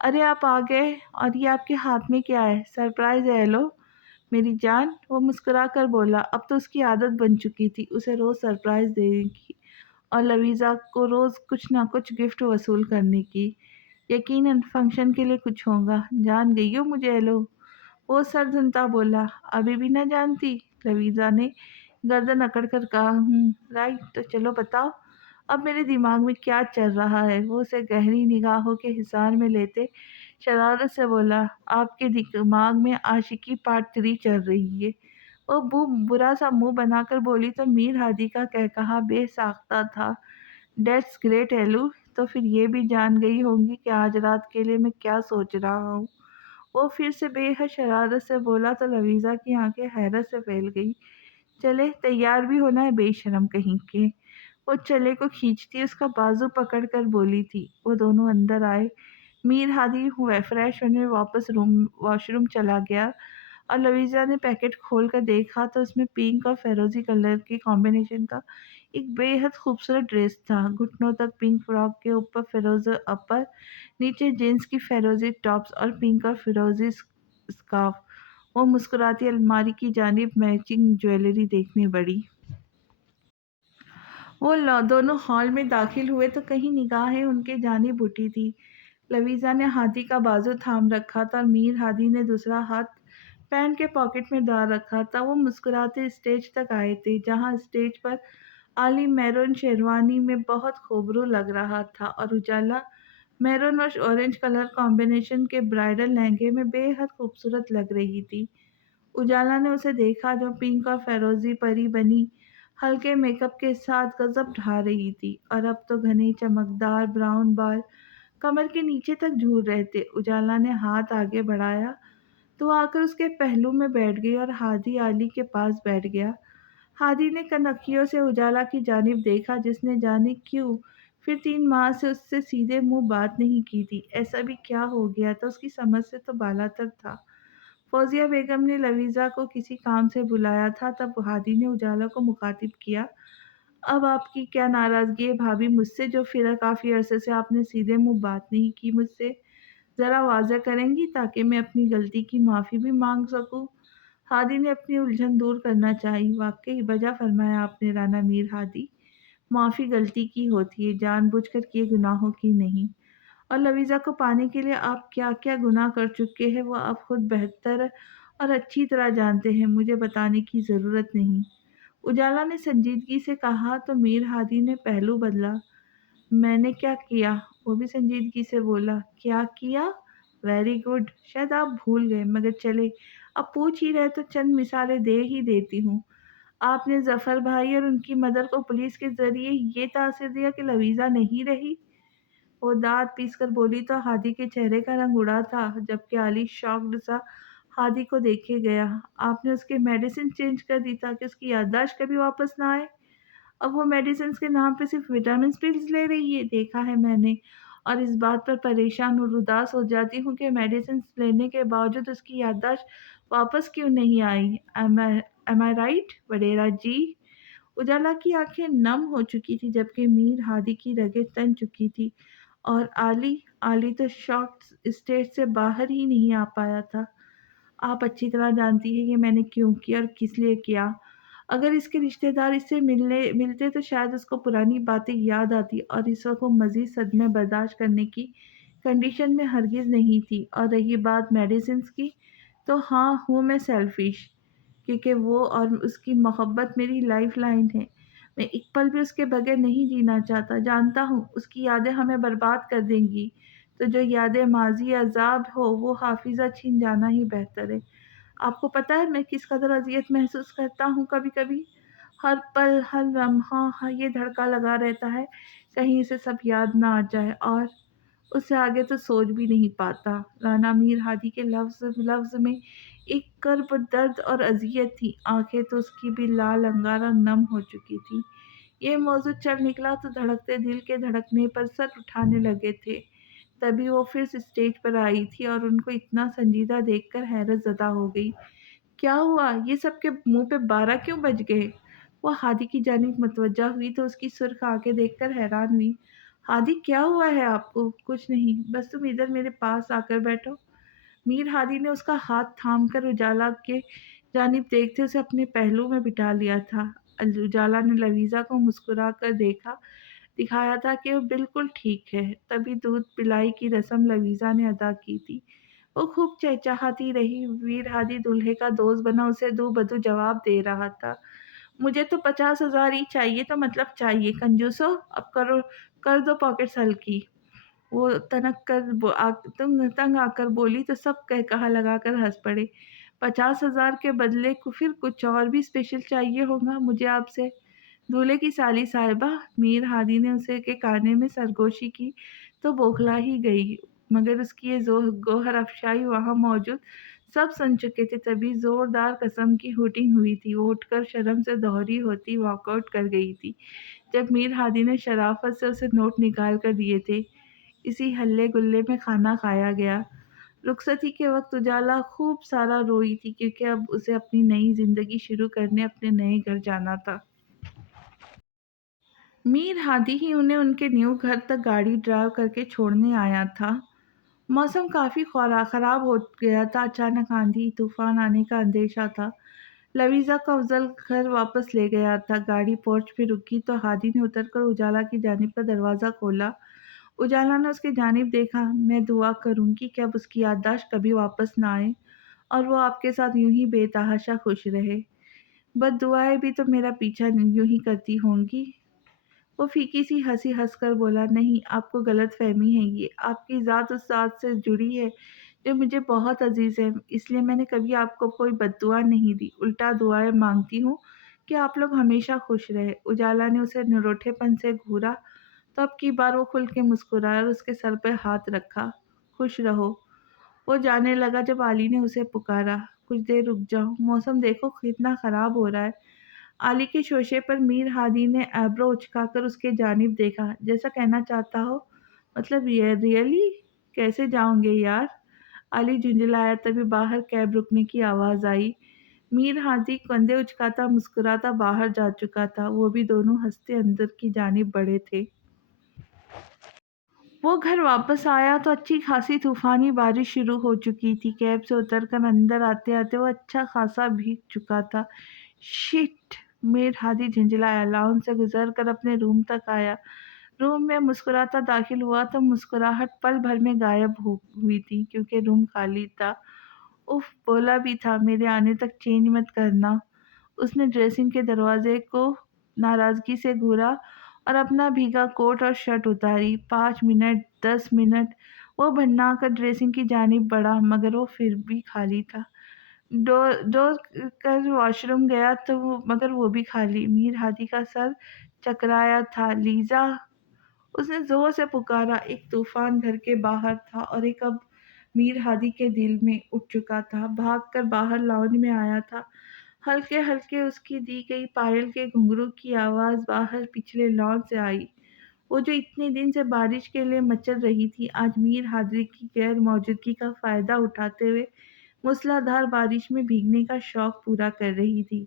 अरे आप आ गए, और ये आपके हाथ में क्या है? सरप्राइज है। लो मेरी जान, वो मुस्कुरा कर बोला। अब तो उसकी आदत बन चुकी थी उसे रोज़ सरप्राइज देने की और लवीज़ा को रोज़ कुछ ना कुछ गिफ्ट वसूल करने की। यकीनन फंक्शन के लिए कुछ होगा। जान गई हो मुझे? एलो, वो सरधनता बोला। अभी भी ना जानती? लवीज़ा ने गर्दन अकड़ कर कहा। राइट, तो चलो बताओ अब मेरे दिमाग में क्या चल रहा है? वो उसे गहरी निगाहों के हिसार में लेते शरारत से बोला। आपके दिमाग में आशिकी पार्ट 3 चल रही है। वो बुरा सा मुंह बनाकर बोली तो मीर हादी का कहकहा बेसाख्ता था। डेट्स ग्रेट एलू, तो फिर ये भी जान गई होंगी कि आज रात के लिए मैं क्या सोच रहा हूँ। वो फिर से बेहद शरारत से बोला तो लवीज़ा की आंखें हैरत से फैल गई। चले, तैयार भी होना है बेशरम कहीं के। वो चले को खींचती उसका बाजू पकड़कर बोली थी। वो दोनों अंदर आए। मीर हादी हुए फ्रेश होने वापस वॉशरूम चला गया और लवीज़ा ने पैकेट खोल कर देखा तो उसमें पिंक और फिरोजी कलर के कॉम्बिनेशन का एक बेहद खूबसूरत ड्रेस था। घुटनों तक पिंक फ्रॉक के ऊपर फिरोजी अपर, नीचे जीन्स की फिरोजी टॉप्स और पिंक और फिरोजी स्कार्फ। वो मुस्कुराती अलमारी की जानिब मैचिंग ज्वेलरी देखने बढ़ी। वो दोनों हॉल में दाखिल हुए तो कहीं निगाहें उनके जानिब उठी थी। लवीज़ा ने हादी का बाजू थाम रखा था और मीर हादी ने दूसरा हाथ पैंट के पॉकेट में डाल रखा था। वो मुस्कुराते स्टेज तक आए थे, जहां स्टेज पर आली मैरून शेरवानी में बहुत खूबरू लग रहा था और उजाला मैरून और ऑरेंज कलर कॉम्बिनेशन के ब्राइडल लहंगे में बेहद खूबसूरत लग रही थी। उजाला ने उसे देखा, जो पिंक और फिरोजी परी बनी हल्के मेकअप के साथ गजब ढा रही थी और अब तो घने चमकदार ब्राउन बाल कमर के नीचे तक झूल रहे थे। उजाला ने हाथ आगे बढ़ाया تو وہ آकर उसके पहलू में बैठ गई और हादी आली के पास बैठ गया। हादी ने कनखियों से उजाला की जानिब देखा, जिसने जाने क्यों फिर 3 माह से उससे सीधे मुँह बात नहीं की थी। ऐसा भी क्या हो गया था? उसकी समझ से तो बालातर था। फौजिया बेगम ने लवीज़ा को किसी काम से बुलाया था, तब हादी ने उजाला को मुखातिब किया। अब आपकी क्या नाराज़गी है भाभी मुझसे, जो फिर काफ़ी अरसे से आपने सीधे मुँह बात नहीं की मुझसे? ज़रा वाज़ह करेंगी ताकि मैं अपनी गलती की माफ़ी भी माँग सकूँ? हादी ने अपनी उलझन दूर करना चाही। वाक़ई बजा फ़रमाया आपने राना मीर हादी। माफ़ी गलती की होती है, जानबूझकर किए गुनाहों की नहीं। और लवीज़ा को पाने के लिए आप क्या-क्या गुनाह कर चुके हैं, वो आप खुद बेहतर और अच्छी तरह जानते हैं, मुझे बताने की ज़रूरत नहीं। उजाला ने संजीदगी से कहा तो मीर हादी ने पहलू बदला। मैंने क्या किया? वो भी संजीदगी से बोला। क्या किया? Very good. शायद आप भूल गए, मगर चले अब पूछ ही रहे तो चंद मिसालें दे ही देती हूँ। आपने ज़फ़र भाई और उनकी मदर को पुलिस के ज़रिए ये तासिर दिया कि लवीज़ा नहीं रही। वो दाँत पीसकर बोली तो हादी के चेहरे का रंग उड़ा था, जबकि आली शॉक्ड सा हादी को देखे गया। आपने उसकी मेडिसिन चेंज कर दी ताकि उसकी याददाश्त कभी वापस ना आए। अब वो मेडिसिन्स के नाम पे सिर्फ़ विटामिन पिल्स ले रही है, देखा है मैंने। और इस बात पर परेशान और उदास हो जाती हूँ कि मेडिसिन्स लेने के बावजूद उसकी याददाश्त वापस क्यों नहीं आई। एम आई राइट वडेरा जी? उजाला की आँखें नम हो चुकी थी, जबकि मीर हादी की रगें तन चुकी थी। और आली तो शॉक्ड स्टेट से बाहर ही नहीं आ पाया था। आप अच्छी तरह जानती हैं कि मैंने क्यों किया और किस लिए किया। अगर इसके रिश्तेदार इससे मिलते तो शायद उसको पुरानी बातें याद आती और इस वक़्त वो मज़ीद सदमे बर्दाश्त करने की कंडीशन में हरगिज़ नहीं थी। और रही बात मेडिसिन्स की, तो हाँ, हूँ मैं सेल्फ़िश, क्योंकि वो और उसकी मोहब्बत मेरी लाइफ़लाइन है। मैं एक पल भी उसके बगैर नहीं जीना चाहता। जानता हूँ उसकी यादें हमें बर्बाद कर देंगी, तो जो यादें माज़ी अज़ाब हो वो हाफ़िज़ा छीन जाना ही बेहतर है। आपको पता है मैं किस कदर अज़ियत महसूस करता हूँ कभी-कभी? हर पल, हर लम्हा ये धड़का लगा रहता है, कहीं इसे सब याद ना आ जाए। और उससे आगे तो सोच भी नहीं पाता। राना मीर हादी के लफ्ज़ में एक कर्ब, दर्द और अज़ियत थी। आँखें तो उसकी भी लाल अंगार और नम हो चुकी थीं। ये मौज़ू चल निकला तो धड़कते दिल के धड़कने पर सर उठाने लगे थे। तभी वो फिर से स्टेज पर आई थी और उनको इतना संजीदा देखकर हैरत ज़दा हो गई। क्या हुआ? ये सबके मुँह पे 12 क्यों बज गए? वो हादी की जानिब मुतवज्जा हुई तो उसकी सुर्ख़ आँखें देखकर हैरान हुई। हादी क्या हुआ है आपको? कुछ नहीं, बस तुम इधर मेरे पास आकर बैठो। मीर हादी ने उसका हाथ थामकर उजाला के जानिब देखते उसे अपने पहलू में बिठा लिया था। उजाला ने लवीज़ा को मुस्कुरा कर दिखाया था कि वो बिल्कुल ठीक है। तभी दूध पिलाई की रस्म लवीज़ा ने अदा की थी। वो खूब चहचहाती रही। मीर हादी दूल्हे का दोस्त बना उसे दूबदू जवाब दे रहा था। मुझे तो 50,000 ही चाहिए तो मतलब चाहिए, कंजूसो, अब कर दो पॉकेट्स हल्की। वो तनक कर तंग आकर बोली तो सब कहा लगाकर हँस पड़े। 50,000 के बदले फिर कुछ और भी स्पेशल चाहिए होगा मुझे आपसे। दूल्हे की साली साहिबा, मीर हादी ने उसे के काने में सरगोशी की तो बौखला ही गई, मगर उसकी ये गोहर अफ़शाई वहाँ मौजूद सब सुन चुके थे। तभी ज़ोरदार कसम की हूटिंग हुई थी। वो उठकर शर्म से दोहरी होती वॉकआउट कर गई थी, जब मीर हादी ने शराफ़त से उसे नोट निकाल कर दिए थे। इसी हल्ले-गुल्ले में खाना खाया गया। रुखसती के वक़्त उजाला खूब सारा रोई थी, क्योंकि अब उसे अपनी नई ज़िंदगी शुरू करने अपने नए घर जाना था। मीर हादी ही उन्हें उनके न्यू घर तक गाड़ी ड्राइव करके छोड़ने आया था। मौसम काफ़ी ख़राब हो गया था। अचानक आंधी तूफ़ान आने का अंदेशा था। लवीज़ा को अफ़ज़ल घर वापस ले गया था। गाड़ी पोर्च पे रुकी तो हादी ने उतरकर उजाला की जानिब का दरवाज़ा खोला। उजाला ने उसकी जानिब देखा। मैं दुआ करूँगी कि अब उसकी याददाश्त कभी वापस ना आए और वो आपके साथ यूँ ही बेतहाशा खुश रहे। बद्दुआएँ भी तो मेरा पीछा यूँ ही करती होंगी। वो फीकी सी हँसी हँसकर बोला, नहीं, आपको गलतफ़हमी है ये। आपकी ज़ात उस ज़ात से जुड़ी है जो मुझे बहुत अज़ीज़ है, इसलिए मैंने कभी आपको कोई बद्दुआ नहीं दी, उल्टा दुआएँ माँगती हूँ कि आप लोग हमेशा खुश रहें। उजाला ने उसे निरोठेपन से घूरा तो अब की बार वो खुल के मुस्कुराया और उसके सर पे हाथ रखा। खुश रहो। وہ جانے لگا جب علی نے اسے پکارا، کچھ دیر رک جاؤ، موسم دیکھو کتنا خراب ہو رہا ہے۔ علی کے شوشے پر میر ہادی نے ایبرو اچکا کر اس کے جانب دیکھا، جیسا کہنا چاہتا ہو مطلب یہ ریئلی کیسے جاؤں گے یار؟ علی جھنجھلایا، تبھی باہر کیب رکنے کی آواز آئی۔ میر ہادی کندھے اچکاتا مسکراتا باہر جا چکا تھا، وہ بھی دونوں ہنستے اندر کی جانب بڑھے تھے۔ وہ گھر واپس آیا تو اچھی خاصی طوفانی بارش شروع ہو چکی تھی۔ کیب سے اتر کر اندر آتے آتے وہ اچھا خاصا بھیگ چکا تھا۔ شٹ! میر ہادی جھنجھلایا، لاؤنج سے گزر کر اپنے روم تک آیا۔ روم میں مسکراتا داخل ہوا تو مسکراہٹ پل بھر میں غائب ہوئی تھی کیونکہ روم خالی تھا۔ اف، بولا بھی تھا میرے آنے تک چینج مت کرنا۔ اس نے ڈریسنگ کے دروازے کو ناراضگی سے گھورا اور اپنا بھیگا کوٹ اور شرٹ اتاری۔ 5 منٹ، 10 منٹ وہ بھننا کر ڈریسنگ کی جانب بڑھا مگر وہ پھر بھی خالی تھا۔ ڈور کر واش روم گیا تو مگر وہ بھی خالی۔ میر ہادی کا سر چکرایا تھا۔ لیزا! اس نے زور سے پکارا۔ ایک طوفان گھر کے باہر تھا اور ایک اب میر ہادی کے دل میں اٹھ چکا تھا۔ بھاگ کر باہر لاؤنج میں آیا تھا۔ ہلکے ہلکے اس کی دی گئی پائل کے گھنگرو کی آواز باہر پچھلے لان سے آئی۔ وہ جو اتنے دن سے بارش کے لیے مچل رہی تھی، آج میر ہادی کی غیر موجودگی کا فائدہ اٹھاتے ہوئے موسلا دھار بارش میں بھیگنے کا شوق پورا کر رہی تھی۔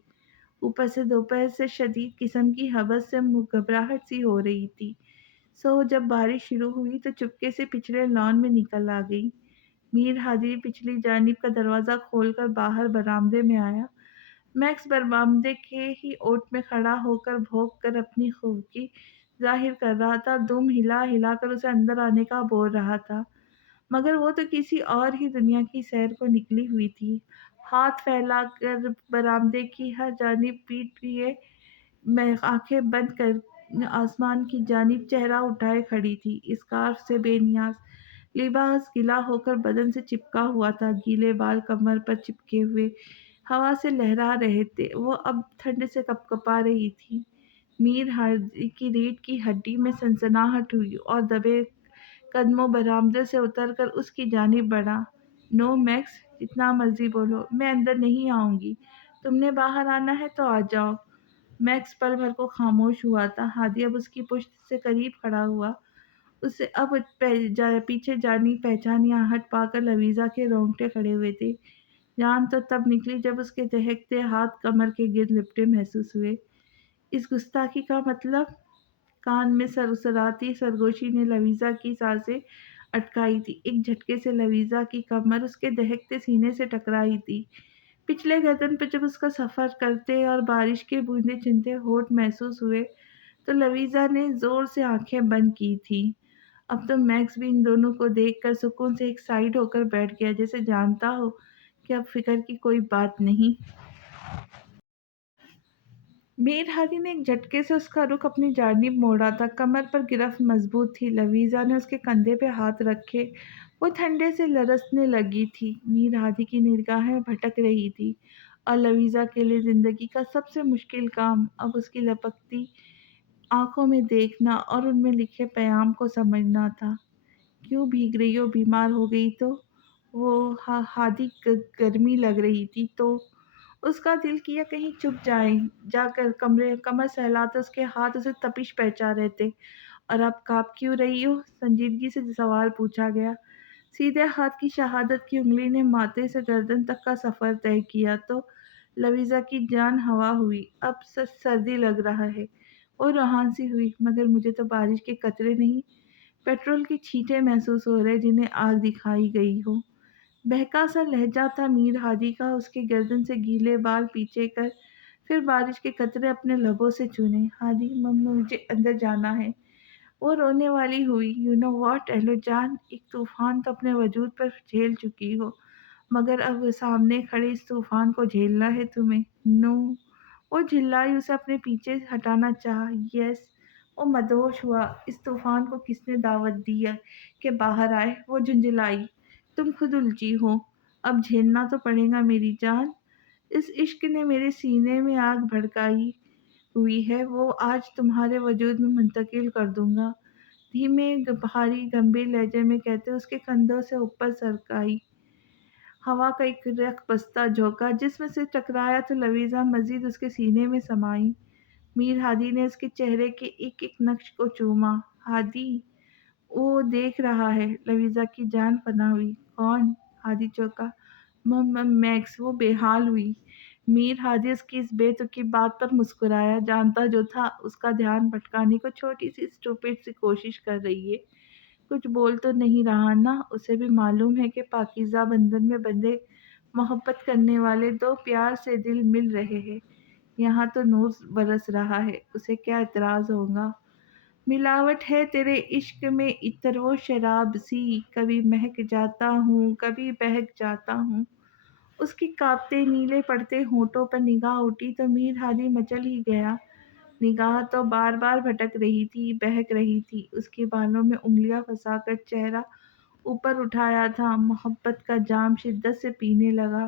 اوپر سے دوپہر سے شدید قسم کی ہوس سے گھبراہٹ سی ہو رہی تھی۔ جب بارش شروع ہوئی تو چپکے سے پچھلے لان میں نکل آ گئی۔ میر ہادی پچھلی جانب کا دروازہ کھول کر باہر برآمدے میں آیا۔ میکس برآمدے کے ہی اوٹ میں کھڑا ہو کر بھونک کر اپنی خوبی ظاہر کر رہا تھا۔ دم ہلا ہلا کر اسے اندر آنے کا بول رہا تھا مگر وہ تو کسی اور ہی دنیا کی سیر کو نکلی ہوئی تھی۔ ہاتھ پھیلا کر برآمدے کی ہر جانب پیٹ لیے آنکھیں بند کر آسمان کی جانب چہرہ اٹھائے کھڑی تھی۔ اسکارف سے بے نیاز لباس گیلا ہو کر بدن سے چپکا ہوا تھا، گیلے بال کمر پر چپکے ہوئے ہوا سے لہرا رہے تھے۔ وہ اب ٹھنڈ سے کپکپا رہی تھی۔ میر ہادی کی ریڑھ کی ہڈی میں سنسناہٹ ہوئی اور دبے قدموں برآمدے سے اتر کر اس کی جانب بڑھا۔ نو میکس، جتنا مرضی بولو، میں اندر نہیں آؤں گی۔ تم نے باہر آنا ہے تو آ جاؤ۔ میکس پل بھر کو خاموش ہوا تھا۔ ہادی اب اس کی پشت سے قریب کھڑا ہوا۔ اسے اب پیچھے جانی پہچانی آہٹ پا کر لویزا کے رونگٹے کھڑے ہوئے تھے۔ جان تو تب نکلی جب اس کے دہکتے ہاتھ کمر کے گرد لپٹے محسوس ہوئے۔ اس گستاخی کا مطلب؟ کان میں سرسراتی سرگوشی نے لویزا کی سانسیں اٹکائی تھی۔ ایک جھٹکے سے لویزا کی کمر اس کے دہکتے سینے سے ٹکرائی تھی۔ پچھلے گردن پر جب اس کا سفر کرتے اور بارش کے بوندیں چنتے ہونٹ محسوس ہوئے تو لویزا نے زور سے آنکھیں بند کی تھیں۔ اب تو میکس بھی ان دونوں کو دیکھ کر سکون سے ایک سائیڈ ہو کر بیٹھ گیا، جیسے جانتا ہو کہ اب فکر کی کوئی بات نہیں۔ میر ہادی نے ایک جھٹکے سے اس کا رخ اپنی جانب موڑا تھا۔ کمر پر گرفت مضبوط تھی۔ لویزا نے اس کے کندھے پہ ہاتھ رکھے۔ وہ ٹھنڈے سے لرزنے لگی تھی۔ میر ہادی کی نگاہیں بھٹک رہی تھی اور لویزا کے لیے زندگی کا سب سے مشکل کام اب اس کی لپکتی آنکھوں میں دیکھنا اور ان میں لکھے پیام کو سمجھنا تھا۔ کیوں بھیگ رہی ہو؟ بیمار ہو گئی تو؟ وہ ہادی گرمی لگ رہی تھی تو؟ اس کا دل کیا کہیں چپ جا کر کمر سہلاتے اس کے ہاتھ اسے تپش پہنچا رہے تھے۔ اور اب کانپ کیوں رہی ہو؟ سنجیدگی سے سوال پوچھا گیا۔ سیدھے ہاتھ کی شہادت کی انگلی نے ماتھے سے گردن تک کا سفر طے کیا تو لویزا کی جان ہوا ہوئی۔ اب سردی لگ رہا ہے، وہ روحان سی ہوئی، مگر مجھے تو بارش کے قطرے نہیں، پیٹرول کی چھینٹیں محسوس ہو رہے جنہیں آگ دکھائی گئی ہو۔ بہکا سا لہجہ تھا میر ہادی کا۔ اس کے گردن سے گیلے بال پیچھے کر پھر بارش کے قطرے اپنے لبوں سے چونے۔ ہادی، مجھے اندر جانا ہے۔ وہ رونے والی ہوئی۔ یو نو واٹ ایلو جان، ایک طوفان تو اپنے وجود پر جھیل چکی ہو، مگر اب سامنے کھڑے اس طوفان کو جھیلنا ہے تمہیں۔ نو۔ وہ جھلائی، اسے اپنے پیچھے ہٹانا چاہا۔ یس۔ وہ مدہوش ہوا۔ اس طوفان کو کس نے دعوت دی کہ باہر آئے؟ وہ جھنجھلائی۔ تم خود الجھی ہو۔ اب جھیلنا تو پڑے گا میری جان۔ اس عشق نے میرے سینے میں آگ بھڑکائی ہوئی ہے، وہ آج تمہارے وجود میں منتقل کر دوں گا۔ دھیمے بھاری گمبھیر لہجے میں کہتے اس کے کندھوں سے اوپر سرکائی۔ ہوا کا ایک رخ بستہ جھونکا جس میں سے ٹکرایا تو لویزا مزید اس کے سینے میں سمائی۔ میر ہادی نے اس کے چہرے کے ایک ایک نقش کو چوما۔ ہادی، وہ دیکھ رہا ہے۔ لویزا کی جان فنا ہوئی۔ کون؟ ہادی چونکا۔ میکس۔ وہ بے حال ہوئی۔ میر ہادی اس کی اس بے تکی بات پر مسکرایا، جانتا جو تھا اس کا دھیان بھٹکانے کو چھوٹی سی اسٹوپڈ سی کوشش کر رہی ہے۔ کچھ بول تو نہیں رہا نا؟ اسے بھی معلوم ہے کہ پاکیزہ بندھن میں بندھے محبت کرنے والے دو پیار سے دل مل رہے ہیں۔ یہاں تو نور برس رہا ہے، اسے کیا اعتراض ہوگا؟ ملاوٹ ہے تیرے عشق میں عطر و شراب سی، کبھی مہک جاتا ہوں کبھی بہک جاتا ہوں۔ اس کی کانپتے نیلے پڑتے ہونٹوں پر نگاہ اٹھی تو میر ہادی مچل ہی گیا۔ نگاہ تو بار بار بھٹک رہی تھی، بہک رہی تھی۔ اس کے بالوں میں انگلیاں پھنسا کر چہرہ اوپر اٹھایا تھا، محبت کا جام شدت سے پینے لگا۔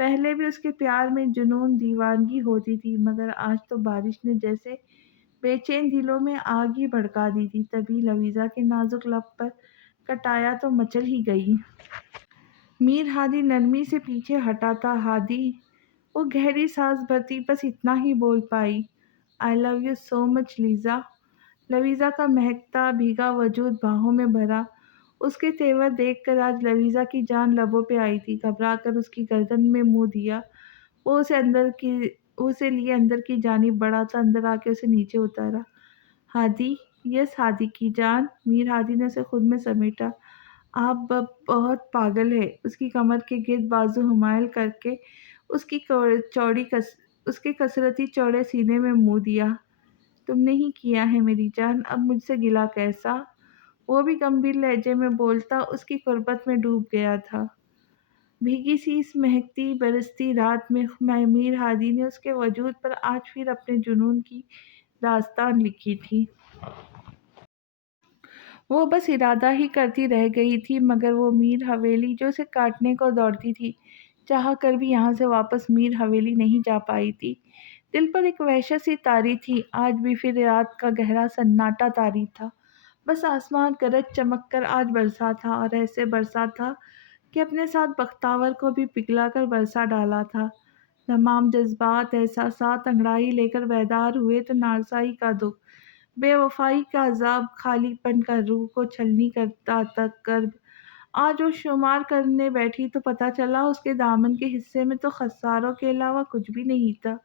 پہلے بھی اس کے پیار میں جنون دیوانگی ہوتی تھی، مگر آج تو بارش نے جیسے بے چین دلوں میں آگ ہی بھڑکا دی تھی۔ تبھی لویزا کے نازک لب پر کٹایا تو مچل ہی گئی۔ میر ہادی نرمی سے پیچھے ہٹا تھا۔ ہادی، وہ گہری سانس بھرتی بس اتنا ہی بول پائی، آئی love you so much Lisa. لویزا کا مہکتا بھیگا وجود باہوں میں بھرا۔ اس کے تیور دیکھ کر آج لویزا کی جان لبوں پہ آئی تھی۔ گھبرا کر اس کی گردن میں منہ دیا، وہ اسے لیے اندر کی جانب بڑھا تو اندر آ کے اسے نیچے اتارا۔ ہادی، یس ہادی کی جان۔ میر ہادی نے اسے خود میں سمیٹا۔ آپ بہت پاگل ہے۔ اس کی کمر کے گرد بازو حمائل کر کے اس کے کسرتی چوڑے سینے میں منہ دیا۔ تم نے ہی کیا ہے میری جان، اب مجھ سے گلہ کیسا؟ وہ بھی گمبھیر لہجے میں بولتا اس کی قربت میں ڈوب گیا تھا۔ بھیگی سی اس مہکتی برستی رات میں میر ہادی نے اس کے وجود پر آج پھر اپنے جنون کی داستان لکھی تھی۔ وہ بس ارادہ ہی کرتی رہ گئی تھی، مگر وہ میر حویلی جو اسے کاٹنے کو دوڑتی تھی، چاہ کر بھی یہاں سے واپس میر حویلی نہیں جا پائی تھی۔ دل پر ایک وحشت سی طاری تھی۔ آج بھی پھر رات کا گہرا سناٹا طاری تھا۔ بس آسمان گرج چمک کر آج برسا تھا، اور ایسے برسا تھا کہ اپنے ساتھ بختاور کو بھی پگھلا کر برسا ڈالا تھا۔ تمام جذبات احساسات انگڑائی لے کر بیدار ہوئے تو نارسائی کا دکھ، بے وفائی کا عذاب، خالی پن کا روح کو چھلنی کرتا تک کرب آج وہ شمار کرنے بیٹھی تو پتہ چلا اس کے دامن کے حصے میں تو خساروں کے علاوہ کچھ بھی نہیں تھا۔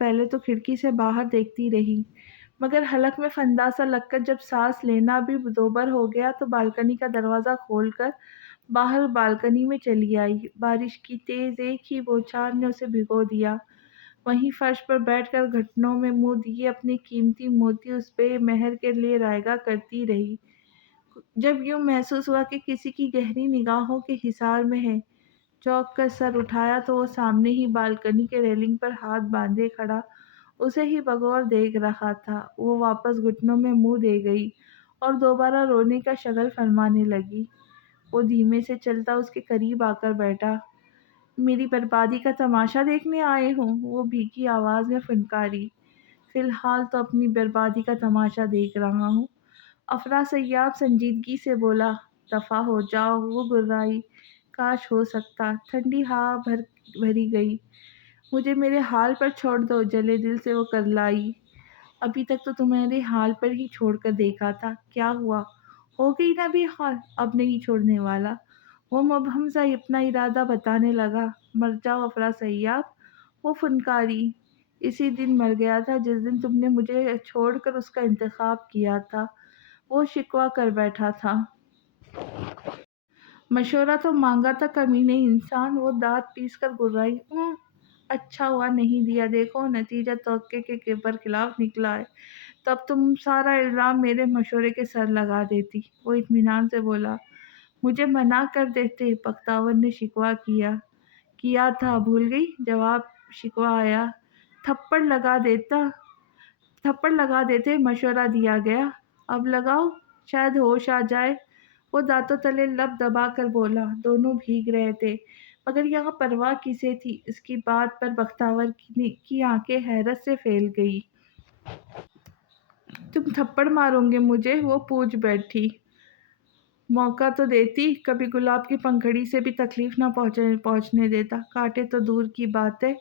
پہلے تو کھڑکی سے باہر دیکھتی رہی، مگر حلق میں پھندا سا لگ کر جب سانس لینا بھی دوبر ہو گیا تو بالکنی کا دروازہ کھول کر باہر بالکنی میں چلی آئی۔ بارش کی تیز ایک ہی بوچھار نے اسے بھگو دیا۔ وہیں فرش پر بیٹھ کر گھٹنوں میں منہ دیے اپنے قیمتی موتی اس بے مہر کے لیے رائگاں کرتی رہی۔ جب یوں محسوس ہوا کہ کسی کی گہری نگاہوں کے حصار میں ہے، چونک کر سر اٹھایا تو وہ سامنے ہی بالکنی کے ریلنگ پر ہاتھ باندھے کھڑا اسے ہی بغور دیکھ رہا تھا۔ وہ واپس گھٹنوں میں منہ دے گئی اور دوبارہ رونے کا شغل فرمانے لگی۔ وہ دھیمے سے چلتا اس کے قریب آ کر بیٹھا۔ میری بربادی کا تماشا دیکھنے آئے ہو؟ وہ بھیگی آواز میں فنکاری۔ فی الحال تو اپنی بربادی کا تماشا دیکھ رہا ہوں، افرا سیاب سنجیدگی سے بولا۔ دفع ہو جاؤ، وہ گررائی۔ کاش ہو سکتا۔ ٹھنڈی ہوا بھری گئی۔ مجھے میرے حال پر چھوڑ دو، جلے دل سے وہ کرلائی۔ ابھی تک تو تمہارے حال پر ہی چھوڑ کر دیکھا تھا، کیا ہوا؟ ہو گئی نا بھی حال، اب نہیں چھوڑنے والا۔ وہ مبہم سا اپنا ارادہ بتانے لگا۔ مر جاؤ افرا سیاب، وہ فنکاری۔ اسی دن مر گیا تھا جس دن تم نے مجھے چھوڑ کر اس کا انتخاب کیا تھا۔ وہ شکوہ کر بیٹھا تھا۔ مشورہ تو مانگا تھا کمینے انسان، وہ دانت پیس کر گررائی۔ اچھا ہوا نہیں دیا، دیکھو نتیجہ توقع کے برخلاف نکلا ہے، تو اب تم سارا الزام میرے مشورے کے سر لگا دیتی۔ وہ اطمینان سے بولا۔ مجھے منع کر دیتے، بختاور نے شکوہ کیا تھا بھول گئی؟ جواب شکوہ آیا۔ تھپڑ لگا دیتے، مشورہ دیا گیا، اب لگاؤ، شاید ہوش آ جائے۔ وہ دانتوں تلے لب دبا کر بولا۔ دونوں بھیگ رہے تھے، مگر یہاں پرواہ کسے تھی؟ اس کی بات پر بختاور کی آنکھیں حیرت سے پھیل گئی۔ تم تھپڑ مارو گے مجھے؟ وہ پوچھ بیٹھی۔ موقع تو دیتی، کبھی گلاب کی پنکھڑی سے بھی تکلیف نہ پہنچنے دیتا، کاٹے تو دور کی بات ہے۔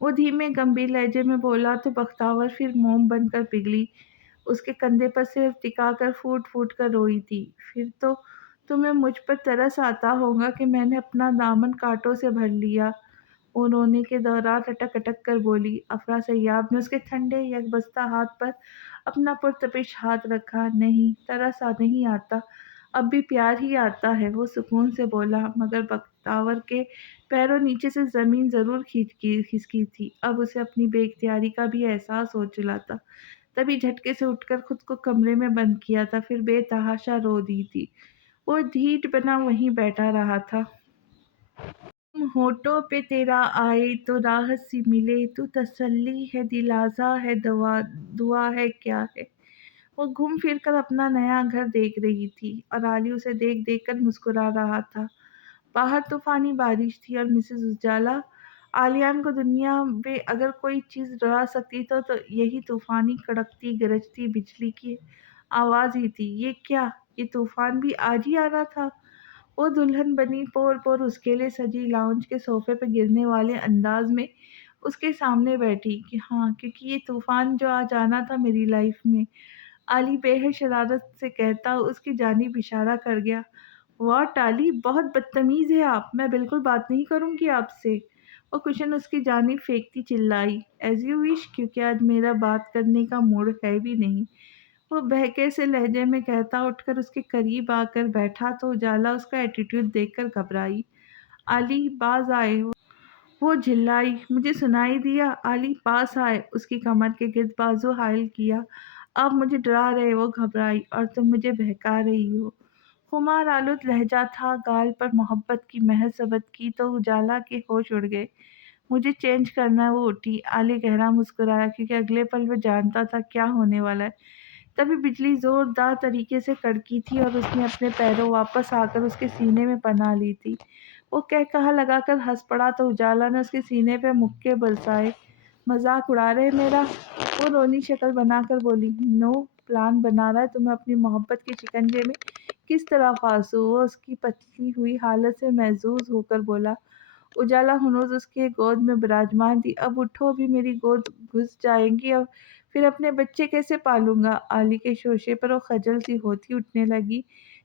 وہ دھیمے گمبھیر لہجے میں بولا تو بختاور پھر موم بن کر پگھلی، اس کے کندھے پر سر ٹکا کر پھوٹ پھوٹ کر روئی تھی۔ پھر تو تمہیں مجھ پر ترس آتا ہوگا کہ میں نے اپنا دامن کانٹوں سے بھر لیا، وہ رونے کے دوران اٹک اٹک کر بولی۔ افرا سیاب نے اس کے ٹھنڈے یکبستہ ہاتھ پر اپنا پرتپش ہاتھ رکھا۔ نہیں، ترس نہیں آتا، اب بھی پیار ہی آتا ہے، وہ سکون سے بولا، مگر بختاور کے پیروں نیچے سے زمین ضرور کھسکی تھی، اب اسے اپنی بے اختیاری کا بھی احساس ہو چلا تھا۔ تبھی جھٹکے سے اٹھ کر خود کو کمرے میں بند کیا تھا، پھر بے تحاشا رو دی تھی۔ وہ ڈھیٹ بنا وہیں بیٹھا رہا تھا۔ ہونٹوں پہ تیرا آئے تو راحت سی ملے، تو تسلی ہے، دل آزا ہے، دعا ہے، کیا ہے۔ وہ گھوم پھر کر اپنا نیا گھر دیکھ رہی تھی اور عالی اسے دیکھ دیکھ کر مسکرا رہا تھا۔ باہر طوفانی بارش تھی اور مسز اجالا عالیان کو دنیا میں اگر کوئی چیز ڈرا سکتی تو یہی طوفانی کڑکتی گرجتی بجلی کی آواز ہی تھی۔ یہ کیا، یہ طوفان بھی آج ہی آنا تھا؟ وہ دلہن بنی پور پور اس کے لیے سجی لاؤنج کے صوفے پہ گرنے والے انداز میں اس کے سامنے بیٹھی کہ ہاں، کیونکہ یہ طوفان جو آج آنا تھا میری لائف میں۔ علی بے حد شرارت سے کہتا اس کی جانب اشارہ کر گیا۔ واٹ علی، بہت بدتمیز ہے آپ، میں بالکل بات نہیں کروں گی آپ سے، وہ کشن اس کی جانب پھینکتی چلائی۔ ایز یو وش، کیونکہ آج میرا بات کرنے کا موڈ ہے بھی نہیں، وہ بہکے سے لہجے میں کہتا اٹھ کر اس کے قریب آ کر بیٹھا تو اجالا اس کا ایٹیٹیوڈ دیکھ کر گھبرائی۔ علی باز آئے، وہ جھلائی۔ مجھے سنائی دیا، علی پاس آئے، اس کی کمر کے گرد بازو حائل کیا۔ آپ مجھے ڈرا رہے، وہ گھبرائی، اور تم مجھے بہکا رہی ہو۔ خمار آلود لہجہ تھا، گال پر محبت کی مہر ثبت کی تو اجالا کے ہوش اڑ گئے۔ مجھے چینج کرنا ہے، وہ اٹھی۔ علی گہرا مسکرایا کیونکہ اگلے پل وہ جانتا تھا کیا ہونے والا ہے۔ تبھی بجلی زوردار طریقے سے کڑکی تھی اور اس نے اپنے پیروں واپس آ کر اس کے سینے میں پناہ لی تھی۔ وہ کہا لگا کر ہنس پڑا تو اجالا نے اس کے سینے پہ مکے برسائے۔ مذاق اڑا رہے میرا؟ وہ رونی شکل بنا کر بولی۔ نو، پلان بنا رہا ہے تمہیں اپنی محبت کے شکنجے میں کس طرح پھانسوں۔ وہ اس کی پتلی ہوئی حالت سے محظوظ ہو کر بولا۔ اجالا ہنوز اس کے گود میں براجمان تھی۔ اب اٹھو، ابھی میری گود گھس جائیں گی، اب پھر اپنے بچے کیسے پالوں گا؟ علی کے شوشے پر وہ خجل سی ہوتی اٹھنے لگی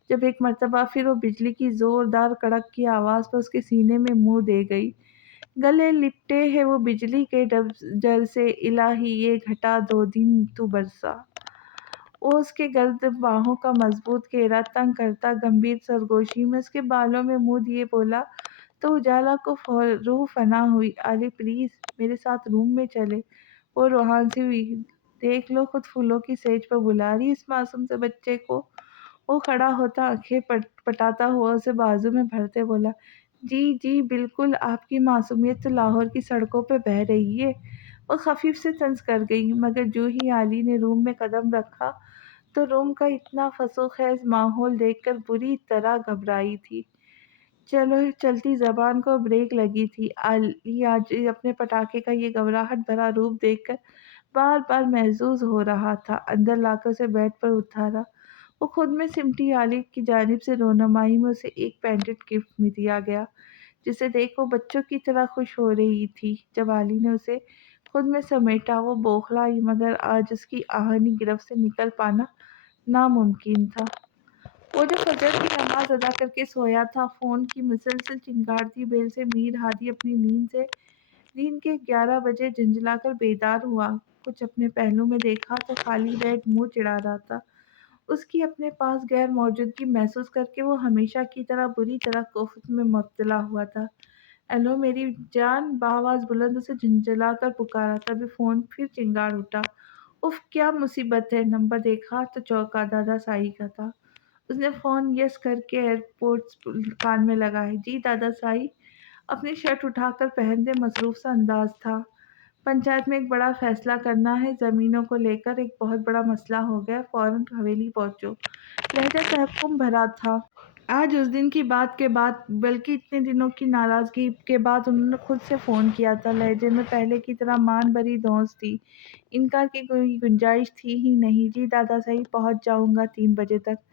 جب ایک مرتبہ پھر وہ بجلی کی زوردار کڑک کی آواز پر اس کے سینے میں منہ دے گئی۔ گلے لپٹے ہے وہ بجلی کے ڈر سے، الہی یہ گھٹا 2 دن تو برسا۔ وہ اس کے گرد باہوں کا مضبوط گھیرا تنگ کرتا گمبھیر سرگوشی میں اس کے بالوں میں منہ دیے بولا تو اجالا کو روح فنا ہوئی۔ علی پلیز میرے ساتھ روم میں چلے، وہ روحان سی ہوئی۔ دیکھ لو، خود پھولوں کی سیج پر بلا رہی اس معصوم سے بچے کو۔ وہ کھڑا ہوتا آنکھیں پٹاتا ہوا اسے بازو میں بھرتے بولا، جی جی بالکل، آپ کی معصومیت تو لاہور کی سڑکوں پہ بہہ رہی ہے۔ وہ خفیف سے طنز کر گئی، مگر جو ہی علی نے روم میں قدم رکھا تو روم کا اتنا فسو خیز ماحول دیکھ کر بری طرح گھبرائی تھی۔ چلو، چلتی زبان کو بریک لگی تھی۔ علی آج اپنے پٹاخے کا یہ گھبراہٹ بھرا روپ دیکھ کر بار بار محظوظ ہو رہا تھا۔ اندر لا کر اسے بیڈ پر اتارا، وہ خود میں سمٹی۔ علی کی جانب سے رونمائی میں اسے ایک پینڈنٹ گفٹ میں دیا گیا جسے دیکھ وہ بچوں کی طرح خوش ہو رہی تھی۔ جب علی نے اسے خود میں سمیٹا، وہ بوکھلائی، مگر آج اس کی آہنی گرفت سے نکل پانا ناممکن تھا۔ وہ جو فجر کی نماز ادا کر کے سویا تھا، فون کی مسلسل چنگاڑتی بیل سے میر ہادی اپنی نیند کے 11 بجے جھنجھلا کر بیدار ہوا۔ کچھ اپنے پہلو میں دیکھا تو خالی بیڈ منہ چڑھا رہا تھا۔ اس کی اپنے پاس غیر موجودگی محسوس کر کے وہ ہمیشہ کی طرح بری طرح کوفت میں مبتلا ہوا تھا۔ ایلو میری جان، بآواز بلند اسے جھنجھلا کر پکارا، تبھی فون پھر چنگاڑ اٹھا۔ اف، کیا مصیبت ہے؟ نمبر دیکھا تو چونکا دادا سائی کا تھا۔ اس نے فون یس کر کے ایئرپورٹس کان میں لگائے۔ جی دادا سائی، اپنی شرٹ اٹھا کر پہنتے مصروف سا انداز تھا۔ پنچایت میں ایک بڑا فیصلہ کرنا ہے، زمینوں کو لے کر ایک بہت بڑا مسئلہ ہو گیا، فوراً حویلی پہنچو۔ لہجہ تحکم بھرا تھا۔ آج اس دن کی بات کے بعد، بلکہ اتنے دنوں کی ناراضگی کے بعد انہوں نے خود سے فون کیا تھا۔ لہجے میں پہلے کی طرح مان بھری دھونس تھی، انکار کی کوئی گنجائش تھی ہی نہیں۔ جی دادا صاحب، پہنچ جاؤں گا 3 بجے تک۔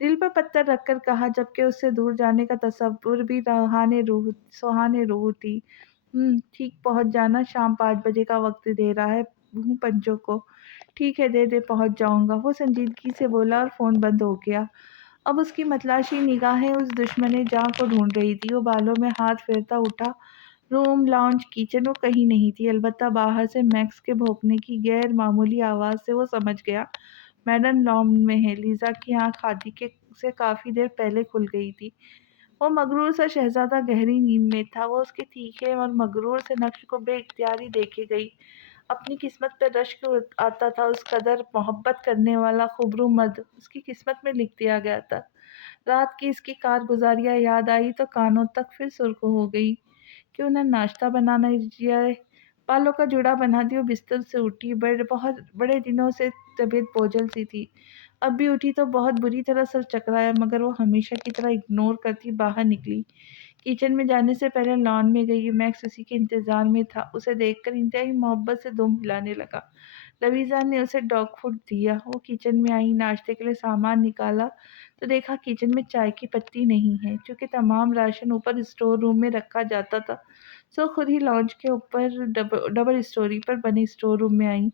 दिल पर पत्थर रखकर कहा, जबकि उससे दूर जाने का तसव्वुर भी सुहाने रूह थी। ठीक पहुँच जाना, शाम 5 बजे का वक़्त दे रहा है हूँ पंचों को। ठीक है, दे पहुँच जाऊँगा, वो संजीदगी से बोला और फ़ोन बंद हो गया। अब उसकी मतलाशी निगाहें उस दुश्मन जाँ को ढूँढ रही थी। वो बालों में हाथ फेरता उठा। रूम, लाउंज, किचन वो कहीं नहीं थी। अलबत्ता बाहर से मैक्स के भौंकने की गैर मामूली आवाज़ से वो समझ गया मैडम लॉन में है। लीज़ा की आँख हादी के से काफ़ी देर पहले खुल गई थी। वो मगरूर सा शहज़ादा गहरी नींद में था। वो उसके तीखे और मगरूर से नक्श को बेइख्तियारी देखे गई। अपनी किस्मत पे रश्क आता था। उस कदर मोहब्बत करने वाला खूबरू मर्द उसकी किस्मत में लिख दिया गया था। रात की इसकी कारगुजारियाँ याद आई तो कानों तक फिर सुर्ख हो गई। क्यों ना नाश्ता बनाना जाए। बालों का जूड़ा बना दिया, बिस्तर से उठी। बहुत बड़े दिनों से तबीयत बोझल सी थी। अब भी उठी तो बहुत बुरी तरह सर चकराया, मगर वो हमेशा की तरह इग्नोर करती बाहर निकली। किचन में जाने से पहले लॉन में गई। मैक्स उसी के इंतजार में था। उसे देखकर इंतहाई मोहब्बत से दुम हिलाने लगा। लवीज़ा ने उसे डॉग फूड दिया। वो किचन में आई, नाश्ते के लिए सामान निकाला तो देखा किचन में चाय की पत्ती नहीं है। चूँकि तमाम राशन ऊपर स्टोर रूम में रखा जाता था, सो खुद ही लॉन्च के ऊपर डबल स्टोरी पर बने स्टोर रूम में आई।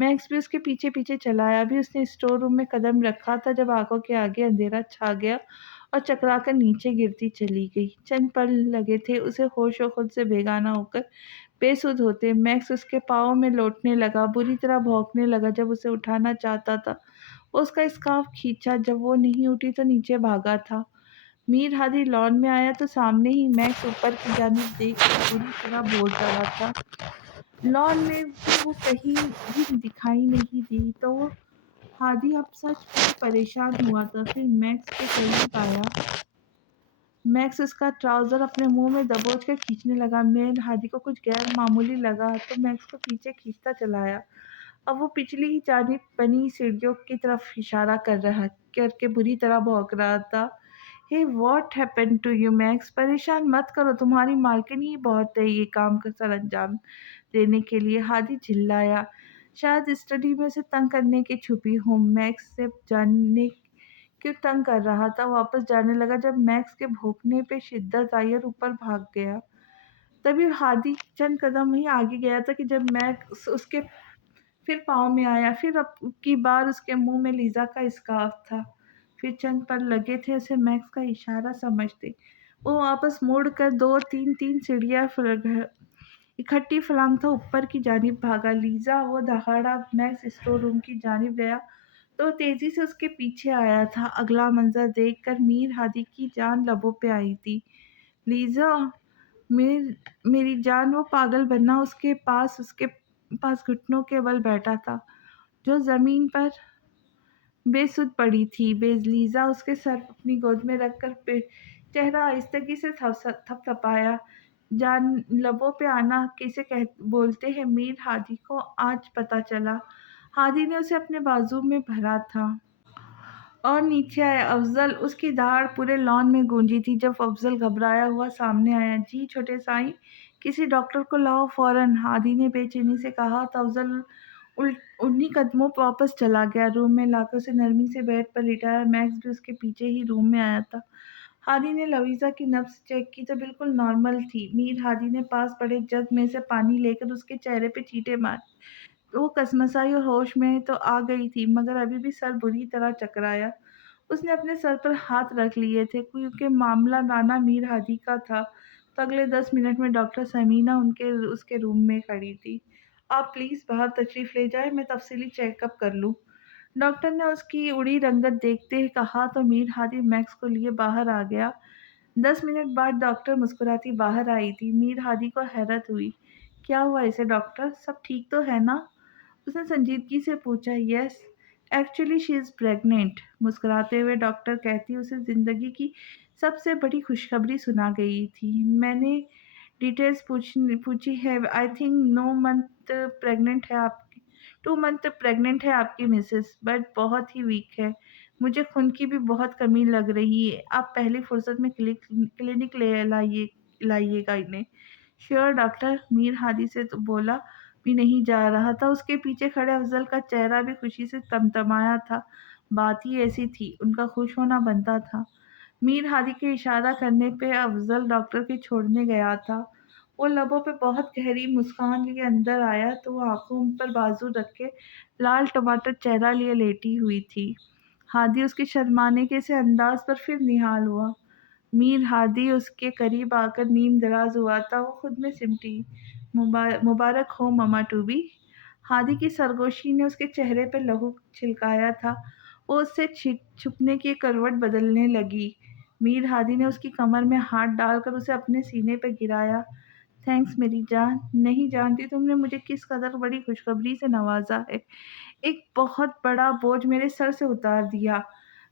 मैक्स भी उसके पीछे पीछे चला आया। अभी उसने स्टोर रूम में कदम रखा था जब आंखों के आगे अंधेरा छा गया और चकरा कर नीचे गिरती चली गई। चंद पल लगे थे उसे होश और खुद से बेगाना होकर बेसुध होते। मैक्स उसके पाँव में लौटने लगा, बुरी तरह भौंकने लगा। जब उसे उठाना चाहता था, वो उसका स्कार्फ खींचा। जब वो नहीं उठी तो नीचे भागा था। मीर हादी लॉन में आया तो सामने ही मैक्स ऊपर की जानिब देख कर पूरी तरह बोल रहा था। लॉन में भी वो कहीं भी दिखाई नहीं दी तो वो हादी अब सच में परेशान हुआ था। फिर मैक्स के करीब आया। मैक्स उसका ट्राउज़र अपने मुंह में दबोच कर खींचने लगा। मेन हादी को कुछ गैर मामूली लगा तो मैक्स को पीछे खींचता चला आया। अब वो पिछली ही जानिब बनी सीढ़ियों की तरफ इशारा करके बुरी तरह भौंक रहा था। Hey what happened to you Max, परेशान मत करो, तुम्हारी मालकिन ही बहुत है ये काम का सर अंजाम देने के लिए। हादी चिल्लाया। शायद स्टडी में उसे तंग करने की छुपी हो। मैक्स से जानने क्यों तंग कर रहा था। वापस जाने लगा जब मैक्स के भौंकने पे शिद्दत आई और ऊपर भाग गया। तभी हादी चंद कदम ही आगे गया था कि जब मैक्स उसके फिर पाँव में आया। फिर अब की बार उसके मुंह में लीज़ा का स्कार्फ था। फिर चंद पल लगे थे उसे मैक्स का इशारा समझते। वो वापस मुड़ कर दो तीन सीढ़ियाँ इकट्ठी फलांग ऊपर की जानिब भागा। लीज़ा वो दहाड़ा मैक्स स्टोर रूम की जानिब गया तो तेजी से उसके पीछे आया था। अगला मंजर देखकर मीर हादी की जान लबों पे आई थी। लीज़ा, मेरी जान, वो पागल बन्ना उसके पास घुटनों के बल बैठा था, जो ज़मीन पर बेसुध पड़ी थी। लीज़ा उसके सर अपनी गोद में रखकर चेहरा आहिस्तगी से थपथपाया। जान लबों पे आना किसे बोलते हैं, मीर हादी को आज पता चला। हादी ने उसे अपने बाजू में भरा था और नीचे आया। अफ़ज़ल, उसकी दहाड़ पूरे लॉन में गूंजी थी। जब अफ़ज़ल घबराया हुआ सामने आया। जी छोटे साईं, किसी डॉक्टर को लाओ फ़ौरन, हादी ने बेचैनी से कहा तो अफ़ज़ल उन्हीं कदमों पर वापस चला गया। रूम में लाकर उसे नरमी से बेड पर लिटाया। मैक्स भी उसके पीछे ही रूम में आया था। हादी ने लवीज़ा की नब्ज़ चेक की तो बिल्कुल नॉर्मल थी। मीर हादी ने पास पड़े जग में से पानी लेकर उसके चेहरे पे छींटे मारे। वो कसमसाई और होश में तो आ गई थी, मगर अभी भी सर बुरी तरह चकराया। उसने अपने सर पर हाथ रख लिए थे क्योंकि मामला नाना मीर हादी का था। तो अगले 10 मिनट में डॉक्टर समीना उसके रूम में खड़ी थी। आप प्लीज़ बाहर तशरीफ़ ले जाएं, मैं तफसीली चेकअप कर लूँ। डॉक्टर ने उसकी उड़ी रंगत देखते ही कहा तो मीर हादी मैक्स को लिए बाहर आ गया। 10 मिनट बाद डॉक्टर मुस्कुराती बाहर आई थी। मीर हादी को हैरत हुई। क्या हुआ इसे डॉक्टर, सब ठीक तो है ना? उसने संजीदगी से पूछा। Yes, actually she is pregnant, मुस्कुराते हुए डॉक्टर कहती। उसे ज़िंदगी की सबसे बड़ी खुशखबरी सुना गई थी। मैंने डिटेल्स पूछी है। आई थिंक 2 मंथ प्रेग्नेंट है आपकी मिसेस, बट बहुत ही वीक है। मुझे खून की भी बहुत कमी लग रही है। आप पहली फुर्सत में क्लिनिक ले लाइएगा इन्हें। श्योर डॉक्टर, मीर हादी से तो बोला भी नहीं जा रहा था। उसके पीछे खड़े अफजल का चेहरा भी खुशी से तमतमाया था। بات ہی ایسی تھی، ان کا خوش ہونا بنتا تھا۔ میر ہادی کے اشارہ کرنے پہ افضل ڈاکٹر کے چھوڑنے گیا تھا۔ وہ لبوں پہ بہت گہری مسکان لیے اندر آیا تو وہ آنکھوں پر بازو رکھ کے لال ٹماٹر چہرہ لیے لیٹی ہوئی تھی۔ ہادی اس کے شرمانے کے سے انداز پر پھر نہال ہوا۔ میر ہادی اس کے قریب آ کر نیم دراز ہوا تھا، وہ خود میں سمٹی۔ مبارک ہو مما ٹوبی۔ ہادی کی سرگوشی نے اس کے چہرے پہ لہو چھلکایا تھا۔ وہ اس سے چھپنے کی کروٹ بدلنے لگی۔ میر ہادی نے اس کی کمر میں ہاتھ ڈال کر اسے اپنے سینے پہ گرایا۔ تھینکس میری جان، نہیں جانتی تم نے مجھے کس قدر بڑی خوشخبری سے نوازا ہے، ایک بہت بڑا بوجھ میرے سر سے اتار دیا۔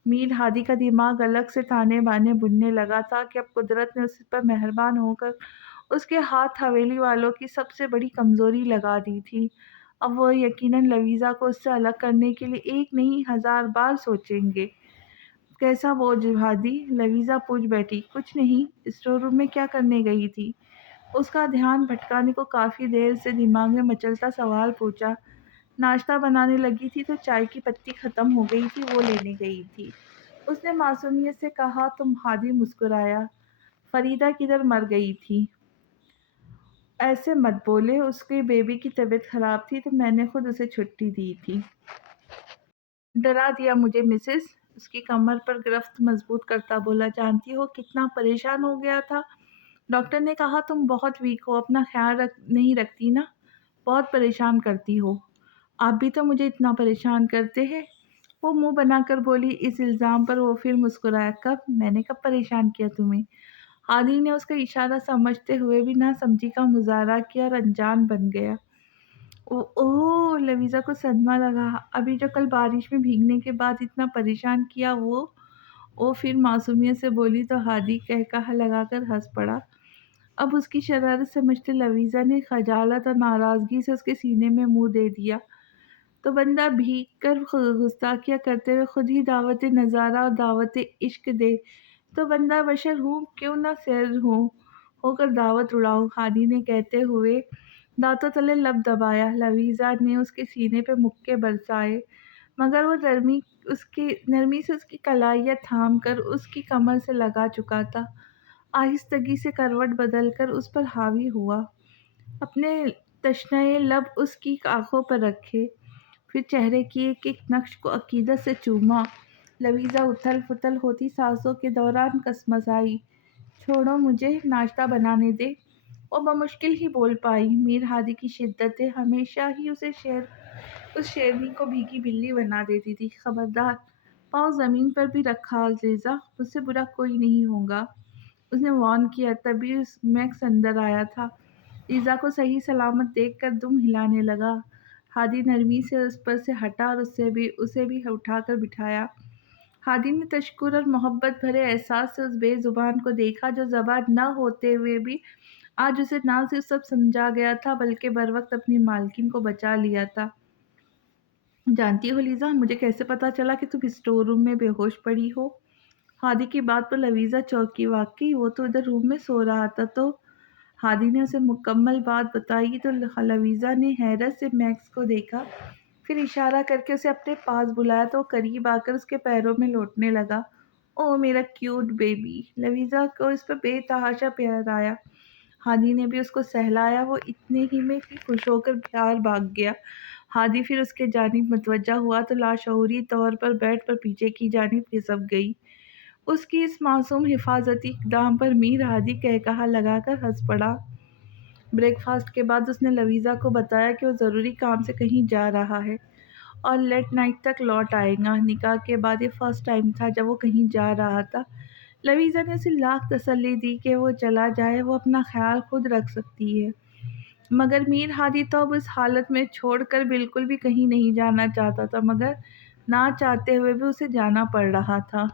میر ہادی کا دماغ الگ سے تانے بانے بننے لگا تھا کہ اب قدرت نے اس پر مہربان ہو کر اس کے ہاتھ حویلی والوں کی سب سے بڑی کمزوری لگا دی تھی۔ اب وہ یقیناً لویزا کو اس سے الگ کرنے کے لیے ایک نہیں 1000 بار سوچیں گے۔ کیسا بوجھ ہادی؟ لویزا پوچھ بیٹھی۔ کچھ نہیں، اسٹور روم میں کیا کرنے گئی تھی؟ اس کا دھیان بھٹکانے کو کافی دیر سے دماغ میں مچلتا سوال پوچھا۔ ناشتہ بنانے لگی تھی تو چائے کی پتی ختم ہو گئی تھی، وہ لینے گئی تھی، اس نے معصومیت سے کہا۔ تم ہادی مسکرایا۔ فریدہ کدھر مر گئی تھی؟ ایسے مت بولے، اس کی بیبی کی طبیعت خراب تھی تو میں نے خود اسے چھٹی دی تھی۔ ڈرا دیا مجھے مسز، اس کی کمر پر گرفت مضبوط کرتا بولا۔ جانتی ہو کتنا پریشان ہو گیا تھا؟ ڈاکٹر نے کہا تم بہت ویک ہو، اپنا خیال نہیں رکھتی نا، بہت پریشان کرتی ہو۔ آپ بھی تو مجھے اتنا پریشان کرتے ہیں، وہ منہ بنا کر بولی۔ اس الزام پر وہ پھر مسکرایا۔ کب؟ میں نے کب پریشان کیا تمہیں؟ ہادی نے اس کا اشارہ سمجھتے ہوئے بھی نہ سمجھی کا مظاہرہ کیا اور انجان بن گیا۔ اوہ، لویزا کو صدمہ لگا۔ ابھی جو کل بارش میں بھیگنے کے بعد اتنا پریشان کیا وہ پھر معصومیت سے بولی تو ہادی قہقہہ لگا کر ہنس پڑا۔ اب اس کی شرارت سمجھتے لویزا نے خجالت اور ناراضگی سے اس کے سینے میں منہ دے دیا۔ تو بندہ بھیگ کر گستاخیاں کرتے ہوئے خود ہی دعوت نظارہ اور دعوت عشق دے تو بندہ بشر ہوں کیوں نہ سیر ہو کر دعوت اڑاؤ، ہادی نے کہتے ہوئے دانتوں تلے لب دبایا۔ لویزا نے اس کے سینے پہ مکے برسائے مگر وہ نرمی سے اس کی کلائیاں تھام کر اس کی کمر سے لگا چکا تھا۔ آہستگی سے کروٹ بدل کر اس پر حاوی ہوا، اپنے تشنئے لب اس کی آنکھوں پر رکھے، پھر چہرے کی ایک ایک نقش کو عقیدت سے چوما۔ لویزا اتھل پھتل ہوتی سانسوں کے دوران کسمسائی۔ چھوڑو مجھے، ناشتہ بنانے دے، وہ بمشکل ہی بول پائی۔ میر ہادی کی شدتیں ہمیشہ ہی اس شیرنی کو بھیگی بلی بنا دیتی تھی۔ خبردار، پاؤں زمین پر بھی رکھا عزیزا، مجھ سے برا کوئی نہیں ہوگا، اس نے وارن کیا۔ تبھی میکس اندر آیا تھا، لیزا کو صحیح سلامت دیکھ کر دم ہلانے لگا۔ ہادی نرمی سے اس پر سے ہٹا اور اسے بھی اٹھا کر بٹھایا۔ ہادی نے تشکر اور محبت بھرے احساس سے اس بے زبان کو دیکھا جو زبان نہ ہوتے ہوئے بھی آج اسے نہ صرف سب سمجھا گیا تھا بلکہ بروقت اپنی مالکن کو بچا لیا تھا۔ جانتی ہو لیزا، مجھے کیسے پتا چلا کہ تم اسٹور روم میں بے ہوش پڑی ہو؟ ہادی کی بات پر لویزا چونکی۔ واقعی وہ تو ادھر روم میں سو رہا تھا تو ہادی نے اسے مکمل بات بتائی تو لویزا نے حیرت سے میکس کو دیکھا، پھر اشارہ کر کے اسے اپنے پاس بلایا تو وہ قریب آ کر اس کے پیروں میں لوٹنے لگا۔ او میرا کیوٹ بیبی، لویزا کو اس پر بے تحاشا پیار آیا۔ ہادی نے بھی اس کو سہلایا، وہ اتنے ہی میں خوش ہو کر باہر بھاگ گیا۔ ہادی پھر اس کے جانب متوجہ ہوا تو لاشعوری طور پر بیڈ پر پیچھے کی جانب کھسک گئی۔ اس کی اس معصوم حفاظتی اقدام پر میر ہادی قہقہہ لگا کر ہنس پڑا۔ بریک فاسٹ کے بعد اس نے لویزا کو بتایا کہ وہ ضروری کام سے کہیں جا رہا ہے اور لیٹ نائٹ تک لوٹ آئے گا۔ نکاح کے بعد یہ فرسٹ ٹائم تھا جب وہ کہیں جا رہا تھا۔ لویزا نے اسے لاکھ تسلی دی کہ وہ چلا جائے، وہ اپنا خیال خود رکھ سکتی ہے، مگر میر ہادی تو اب اس حالت میں چھوڑ کر بالکل بھی کہیں نہیں جانا چاہتا تھا، مگر نہ چاہتے ہوئے بھی اسے جانا پڑ رہا تھا۔